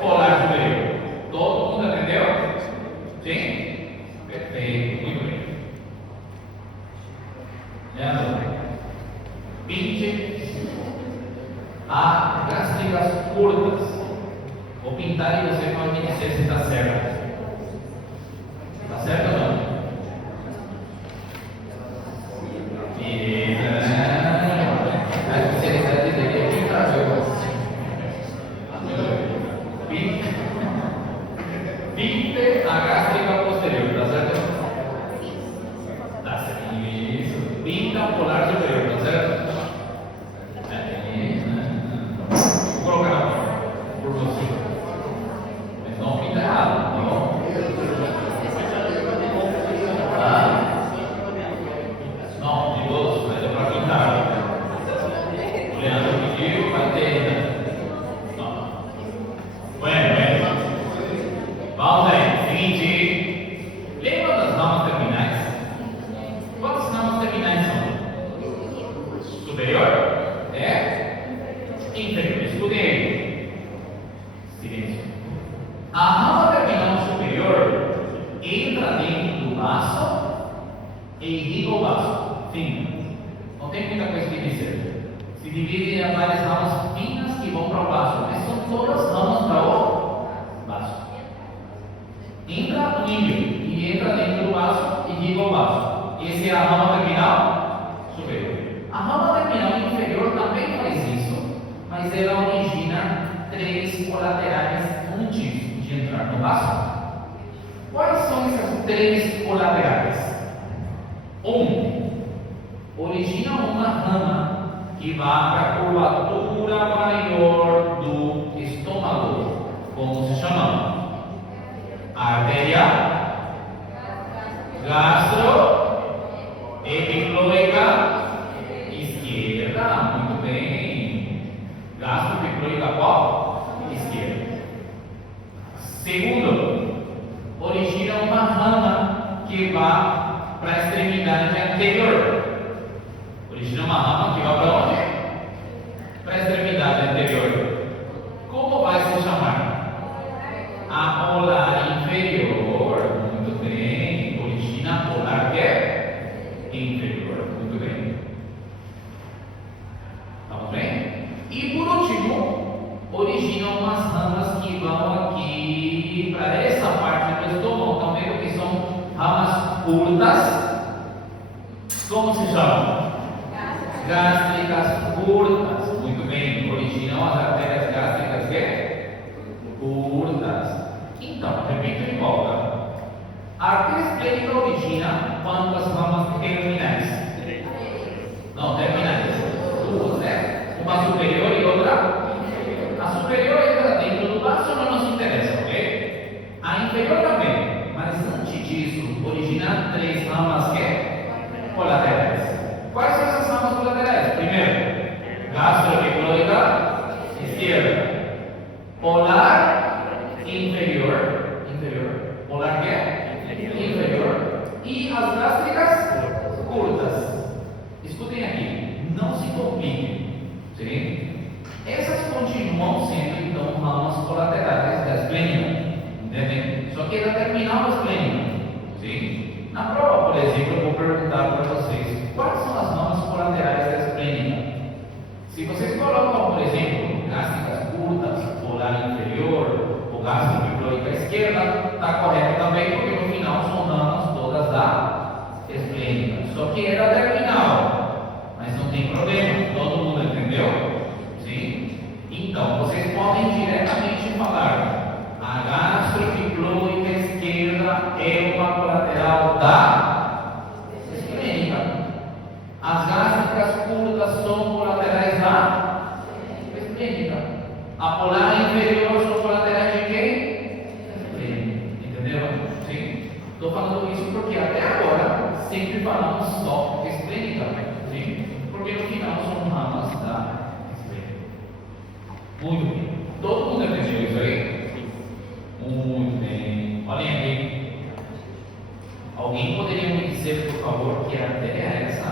Polar superior. Todo mundo entendeu? Sim? Perfeito, muito bem. Leandro, pinte a gástricas curtas. Vou pintar e você pode me dizer se está certo. Está certo ou não? Pinte a gástrica posterior, tá certo? Tá certo. Isso. Pinta a polar superior, tá certo? Vou colocar na mão por você. Mas não pinta errado, tá bom? Não, de todos, mas é para pintar. O Leandro pediu, vai ter. Não. Bueno. Vamos aí. Seguinte. Lembra das ramas terminais? Quantas ramas terminais são? Superior? É? Inferior. Escutem aí. Silêncio. A rama terminal superior entra dentro do vaso e irriga o vaso. Fim. Não tem muita coisa que dizer. Se divide em várias ramas finas que vão para o vaso, mas são todas ramas para o vaso. Entra no nível e entra dentro do vaso e irriga o vaso. Essa é a rama terminal superior. A rama terminal inferior também faz isso, mas ela origina três colaterais antes de entrar no vaso. Quais são essas três colaterais? Origina uma rama que vai para a curvatura maior do estômago. Como se chama? Artéria gastroepicloica esquerda. Muito bem. Gastroepicloica qual? Esquerda. Segundo, origina uma rama que vai para a extremidade anterior. Origina uma rama que vai para onde? Para a extremidade anterior. Como vai se chamar? A polar inferior. Muito bem. Origina a polar que é inferior. Muito bem. Estamos bem? E por último, origina umas ramas que vão aqui para essa parte do estômago. Estão vendo que são ramas curtas? Como se chamam? Gástricas curtas. Muito bem. Originam as artérias gástricas que? Curtas. Então, repito de volta. A artéria esplênica origina quantas ramas terminais? Não, terminais. Duas, né? Uma superior e outra? A superior entra dentro do vaso, não nos interessa, ok? A inferior também. Mas antes disso, origina três ramas que? Colaterais. Quais são essas ramas colaterais? Primeiro, gastroepicloica esquerda. Polar inferior. Polar que é? Inferior. E as gástricas curtas. Escutem aqui, não se compliquem. Sim? Essas continuam sendo então ramas colaterais da esplênica. Entendem? Só que é da terminal da esplênica. Sim? Na prova, por exemplo, eu vou perguntar para vocês quais são as ramas colaterais da esplênica. Se vocês colocam, por exemplo, gástricas curtas, polar inferior ou gastroepicloica esquerda, está correto também, porque no final são ramas todas da esplênica. Só que é da terminal, mas não tem problema, todo mundo entendeu? Sim? Então, vocês podem diretamente falar: a gastroepicloica esquerda é uma colateral da esplênica. As gástricas curtas são colaterais da esplênica. A polar inferior são colaterais de quem? Esplênica. Entenderam? Sim? Estou falando isso porque até agora sempre falamos só esplênica. Sim? Porque no final são ramas da esplênica. Muito bem. Todo mundo entendeu isso aí? Muito bem. Olhem aqui. Alguém poderia me dizer, por favor, que artéria é essa?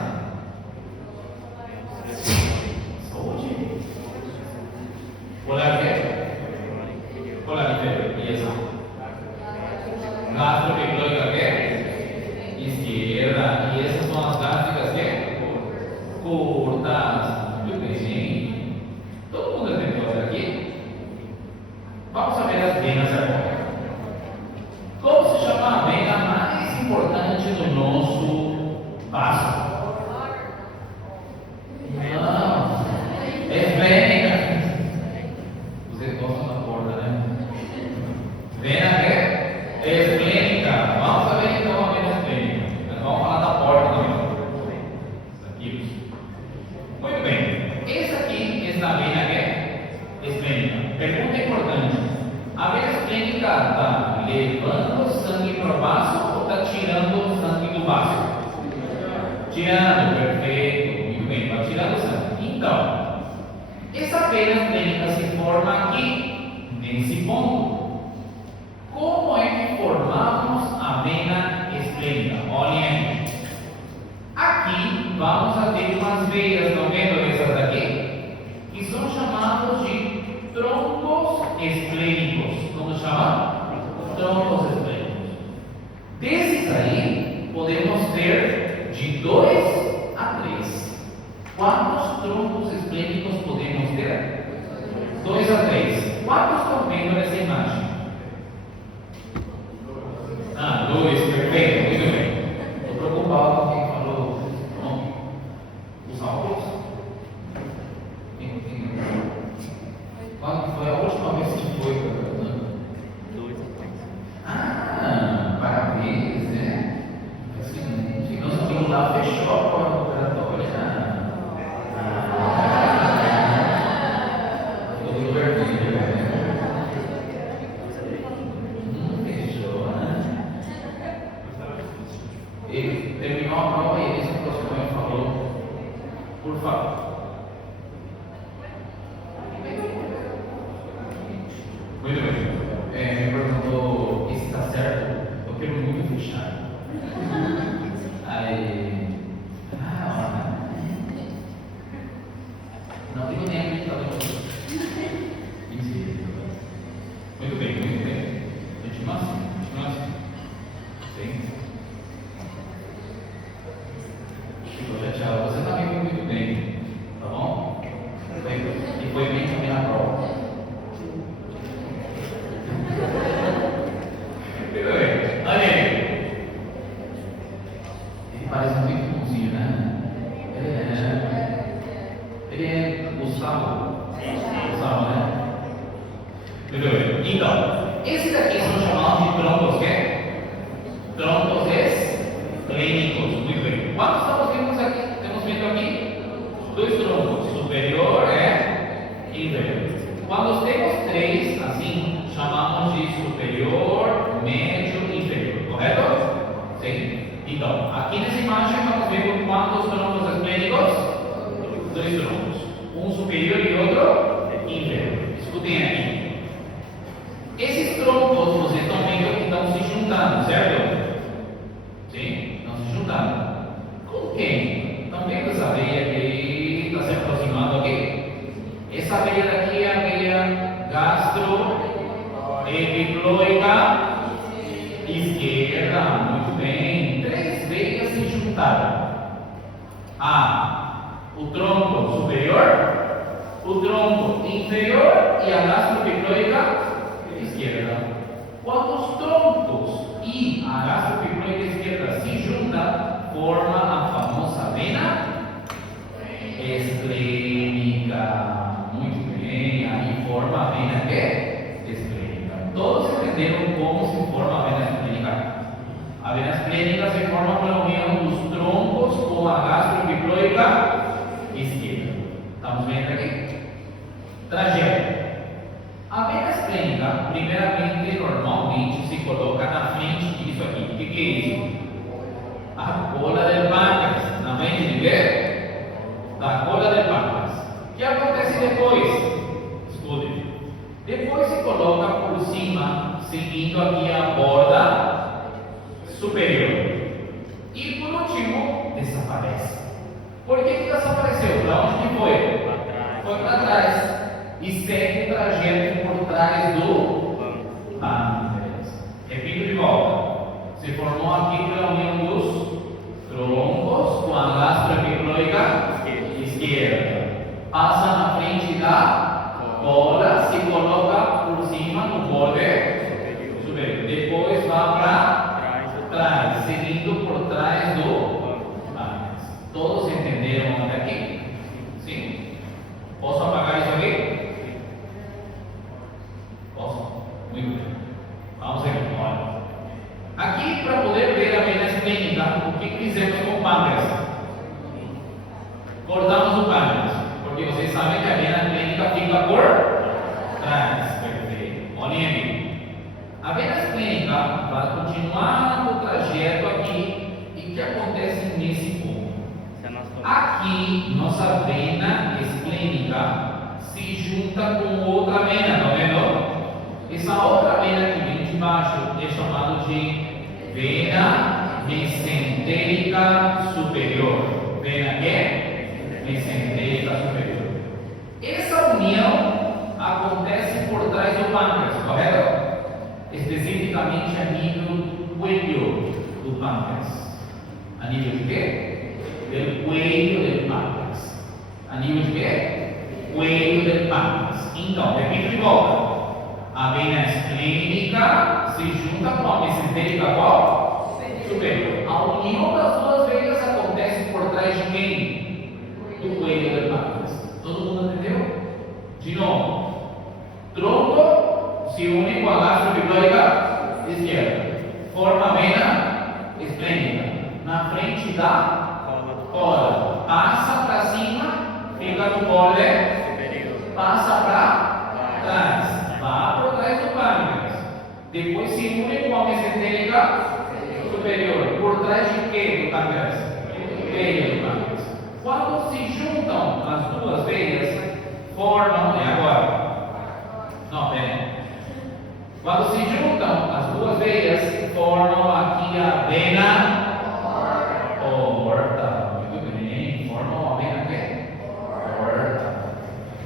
sangue, perfeito, muito bem, vai tirando sangue. Então, essa vena esplênica se forma aqui, nesse ponto. Como é que formamos a vena esplênica? Olhem, aqui vamos a ter umas veias, estão vendo essas aqui? Que são chamados de troncos esplênicos. Como chama? Troncos esplênicos. Desses aí, podemos ter de 2 a 3. Quantos troncos esplênicos podemos ter? 2 a 3. Quantos estão vendo nessa imagem? 2, perfeito, muito bem. Estou preocupado com quem falou. Bom, os óculos? Quando foi a última vez que foi? 2 a 3. Parabéns, né? Se nosso celular fechou a operatória. Tudo vermelho, né? Fechou, né? Ele terminou a prova e ele se aproximou e falou: por favor. Muito bem. Me perguntou se está certo. Eu quero muito fechar. Aí. Não tenho nem acreditado em você. Mentira. Muito bem, muito bem. Continua assim. Sim. Ficou chateado. Você está vindo muito bem. Tá bom? E foi bem também na prova. Muito bem. Olha aí. Ele parece muito bonzinho, né? Ele é Gustavo. Gustavo, né? Muito bem. Então, esses aqui são chamados de troncos, quê? Troncos esplênicos. Muito bem. Quantos estamos vendo aqui? Estamos vendo aqui 2 troncos. Superior e inferior. Quando temos 3, assim, chamamos de superior, médio e inferior. Correto? Sim. Então, aqui nessa imagem estamos vendo quantos troncos esplênicos? 2 troncos. Um superior e outro inferior. Escutem aqui. Esses troncos, vocês estão vendo que estão se juntando, certo? Sim? Estão se juntando. Com quem? Estão vendo essa veia que está se aproximando aqui? Essa veia daqui é a veia gastroepiploica esquerda. Muito bem. 3 veias se juntaram. O tronco superior, o tronco inferior e a gastroepiploica esquerda. Quando os troncos e a gastroepiploica esquerda se juntam, forma a famosa vena esplênica. Muito bem, aí forma a vena esplênica. Todos entenderam como se forma a vena esplênica? A vena esplênica se forma pela união dos troncos com a gastroepiploica esquerda. Estamos vendo aqui? Trajeto. A vena esplênica, primeiramente, normalmente se coloca na frente disso aqui. O que é isso? A cola del pâncreas. Na frente de quê? Da cola del pâncreas. O que acontece depois? Escutem. Depois se coloca por cima, seguindo aqui a borda superior. E por último, desaparece. Por que desapareceu? Para onde que foi? Foi para trás. E segue o trajeto por trás do pâncreas. Repito de volta. Se formou aqui pela união dos troncos com a gastroepiploica esquerda. Passa na frente da bola, se coloca por cima no borde superior. Depois vai para trás, seguindo por trás do pâncreas. Todos entenderam até aqui? Sim? Posso apagar isso aqui? Posso? Muito bem. Vamos aqui, olha. Aqui, para poder ver a vena esplênica, o que fizemos com o pâncreas? Cortamos o pâncreas, porque vocês sabem que a vena esplênica fica por trás. Perfeito. Olhem aqui. A vena esplênica vai continuar o trajeto aqui. E o que acontece Aqui, nossa vena esplênica se junta com outra vena, tá vendo? Essa outra vena que vem de baixo é chamada de vena mesentérica superior. Vena que? Mesentérica superior. Essa união acontece por trás do pâncreas, correto? Especificamente a nível do cuello do pâncreas. A nível de quê? Del cuello do pâncreas. A nível de quê? Cuello do pâncreas. Então, repito de volta. A vena esplênica se junta com a mesentérica qual? Superior. A união das duas veias acontece por trás de quem? Do cuello do pâncreas. Todo mundo entendeu? De novo. Tronco se une com a laço bifórica esquerda. Forma a vena esplênica. Na frente da cola. Passa para cima, fica no borde, passa para trás. Vá por trás do pâncreas. Depois se une com a mesentérica superior. Por trás de quê do pâncreas? Veia do pâncreas. Quando se juntam as duas veias, formam. É agora. Não, pera. Quando se juntam as duas veias, formam aqui a vena porta. Muito bem. Formam a vena quê? Porta.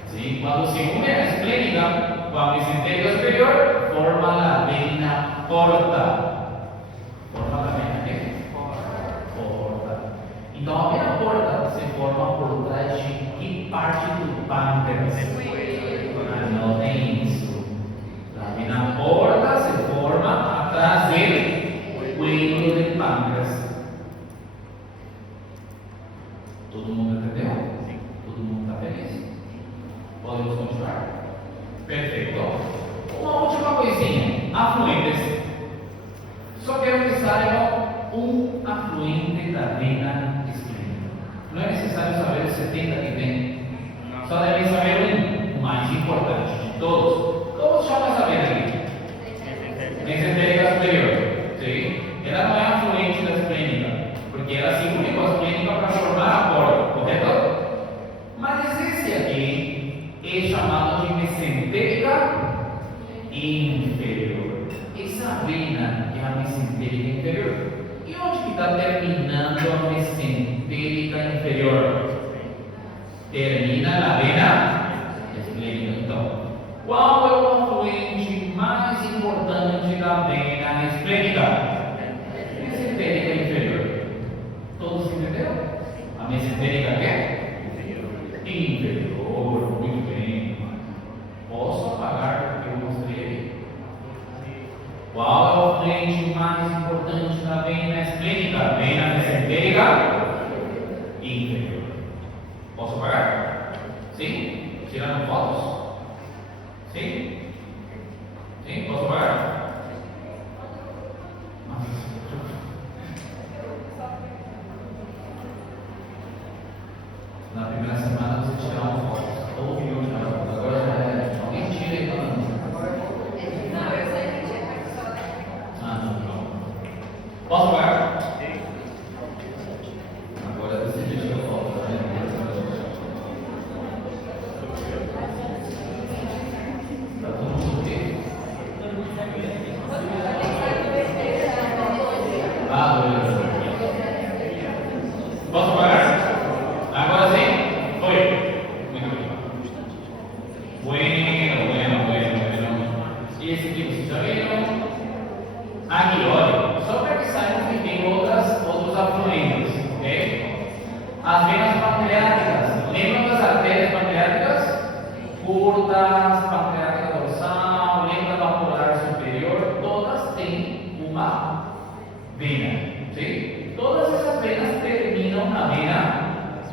Sim. Quando se une a esplênica com a mesentérica superior, forma a vena porta. Forma a vena quê? Porta. Então a vena porta se forma por trás de que parte do pâncreas? Anotem isso. A vena porta se forma atrás do cuello do pâncreas. Todo mundo entendeu? Sim. Todo mundo está feliz? Podemos continuar? Perfeito. Uma última coisinha. Afluentes. Só quero que saibam um afluente da vena esplênica. Não é necessário saber os 70 que tem. Só devem saber o mais importante de todos. Como chama essa vena aqui? Mesentérica superior. Sim. Ela não é afluente da esplênica, porque ela se une com a esplênica para formar a porta, correto? Mas esse aqui é chamado de mesentérica inferior. Essa vena é a mesentérica inferior. E onde que está terminando a mesentérica inferior? Termina na vena esplênica. Então, qual é o afluente mais importante da vena esplênica? Mesentérica inferior. Todos entenderam? A mesentérica quê? Inferior. Muito bem. Posso apagar porque eu mostrei. Qual é o afluente mais importante da vena esplênica? Vena mesentérica inferior. Posso apagar? Sim? Tirando fotos? Sim? Sim? Posso apagar? Na primeira semana você tirava fotos. Ou viu tirar fotos. Agora já é. Alguém tira e fala. Não, eu sei que tinha pessoa. Ah, não. Posso apagar? Agora você já tirou foto, tá vendo? Tá todo mundo ok? Ah, beleza. Posso apagar? Agora sim? Foi. Muito bem. Bueno. E esse aqui vocês já viram? Aqui, olha, só para que saibam que tem outros afluentes, ok? As venas pancreáticas, lembram das artérias pancreáticas? Curtas, pancreática dorsal, lembra da polar superior, todas têm uma vena, sim? Todas essas venas terminam na vena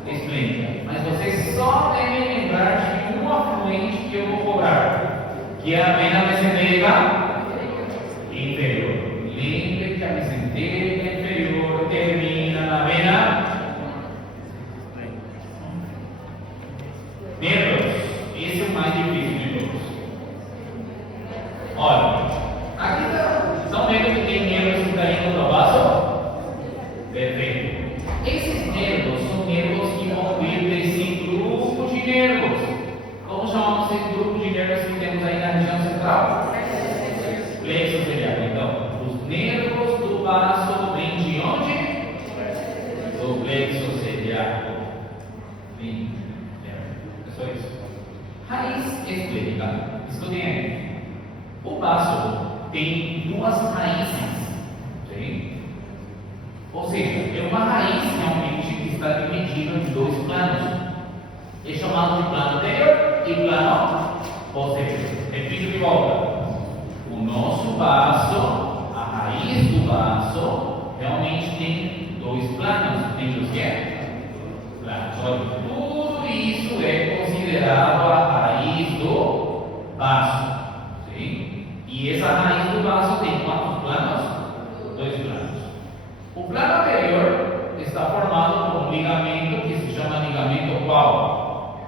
esplênica, mas vocês só devem lembrar de um afluente que eu vou cobrar, que é a vena mesentérica inferior. Lembre que a mesentérica inferior termina na vena nervos. Esse é o mais difícil de todos. Olha, aqui estão vendo que tem nervos que estão indo para o vaso? Perfeito. Esses nervos são nervos que vão Sim. É só isso. Raiz esplênica. Escutem aí. O baço tem duas raízes. Sim? Ou seja, é uma raiz realmente que está dividida em dois planos. É chamado de plano anterior e plano posterior. Repito de volta. O nosso baço, a raiz do baço, realmente tem dois planos. Tem os quê? Planos. Olha, tudo isso é considerado a raiz do baço. Sim? E essa raiz do baço tem quantos planos? Dois planos. O plano anterior está formado por um ligamento que se chama ligamento qual?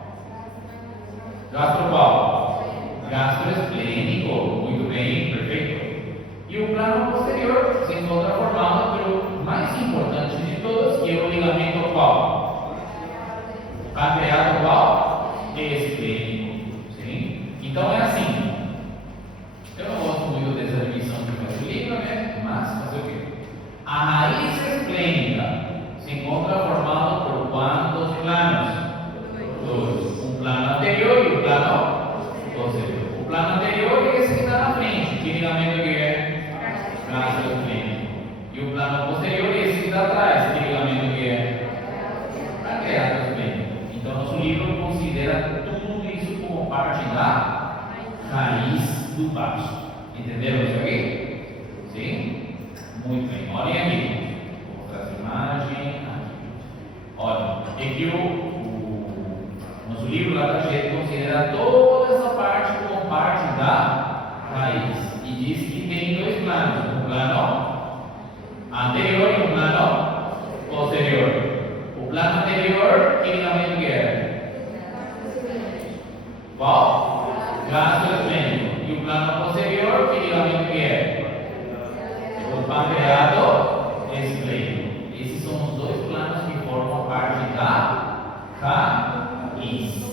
Gastro qual? Gastroesplênico. Muito bem, perfeito. E o plano posterior se encontra formado pelo mais importante de todos, que é o ligamento qual? Pancreado qual? Esplênico. Sim? Então é assim. Eu não gosto muito dessa divisão que faz o livro, né? Mas fazer o quê? A raiz esplênica se encontra formada por quantos planos? Dois. Um plano anterior e um plano posterior. O plano anterior é esse que está na frente. Que ligamento que é? Gastroesplênico. E o plano posterior é esse que está atrás. Que ligamento que é? Pancreado esplênico. Então, nosso livro considera tudo isso como parte da raiz do baço. Entenderam isso aqui? Sim? Muito bem. Olhem aqui. Vou mostrar essa imagem aqui. Olha, é que o nosso livro lá da gente considera toda essa parte como parte da raiz. E diz que tem dois planos. Um plano anterior e um plano posterior. O plano anterior, que ligamento que é? Qual? Gastroesplênico. E o plano posterior, que ligamento que é? O pancreado esplênico. Esses são os dois planos que formam parte da raiz.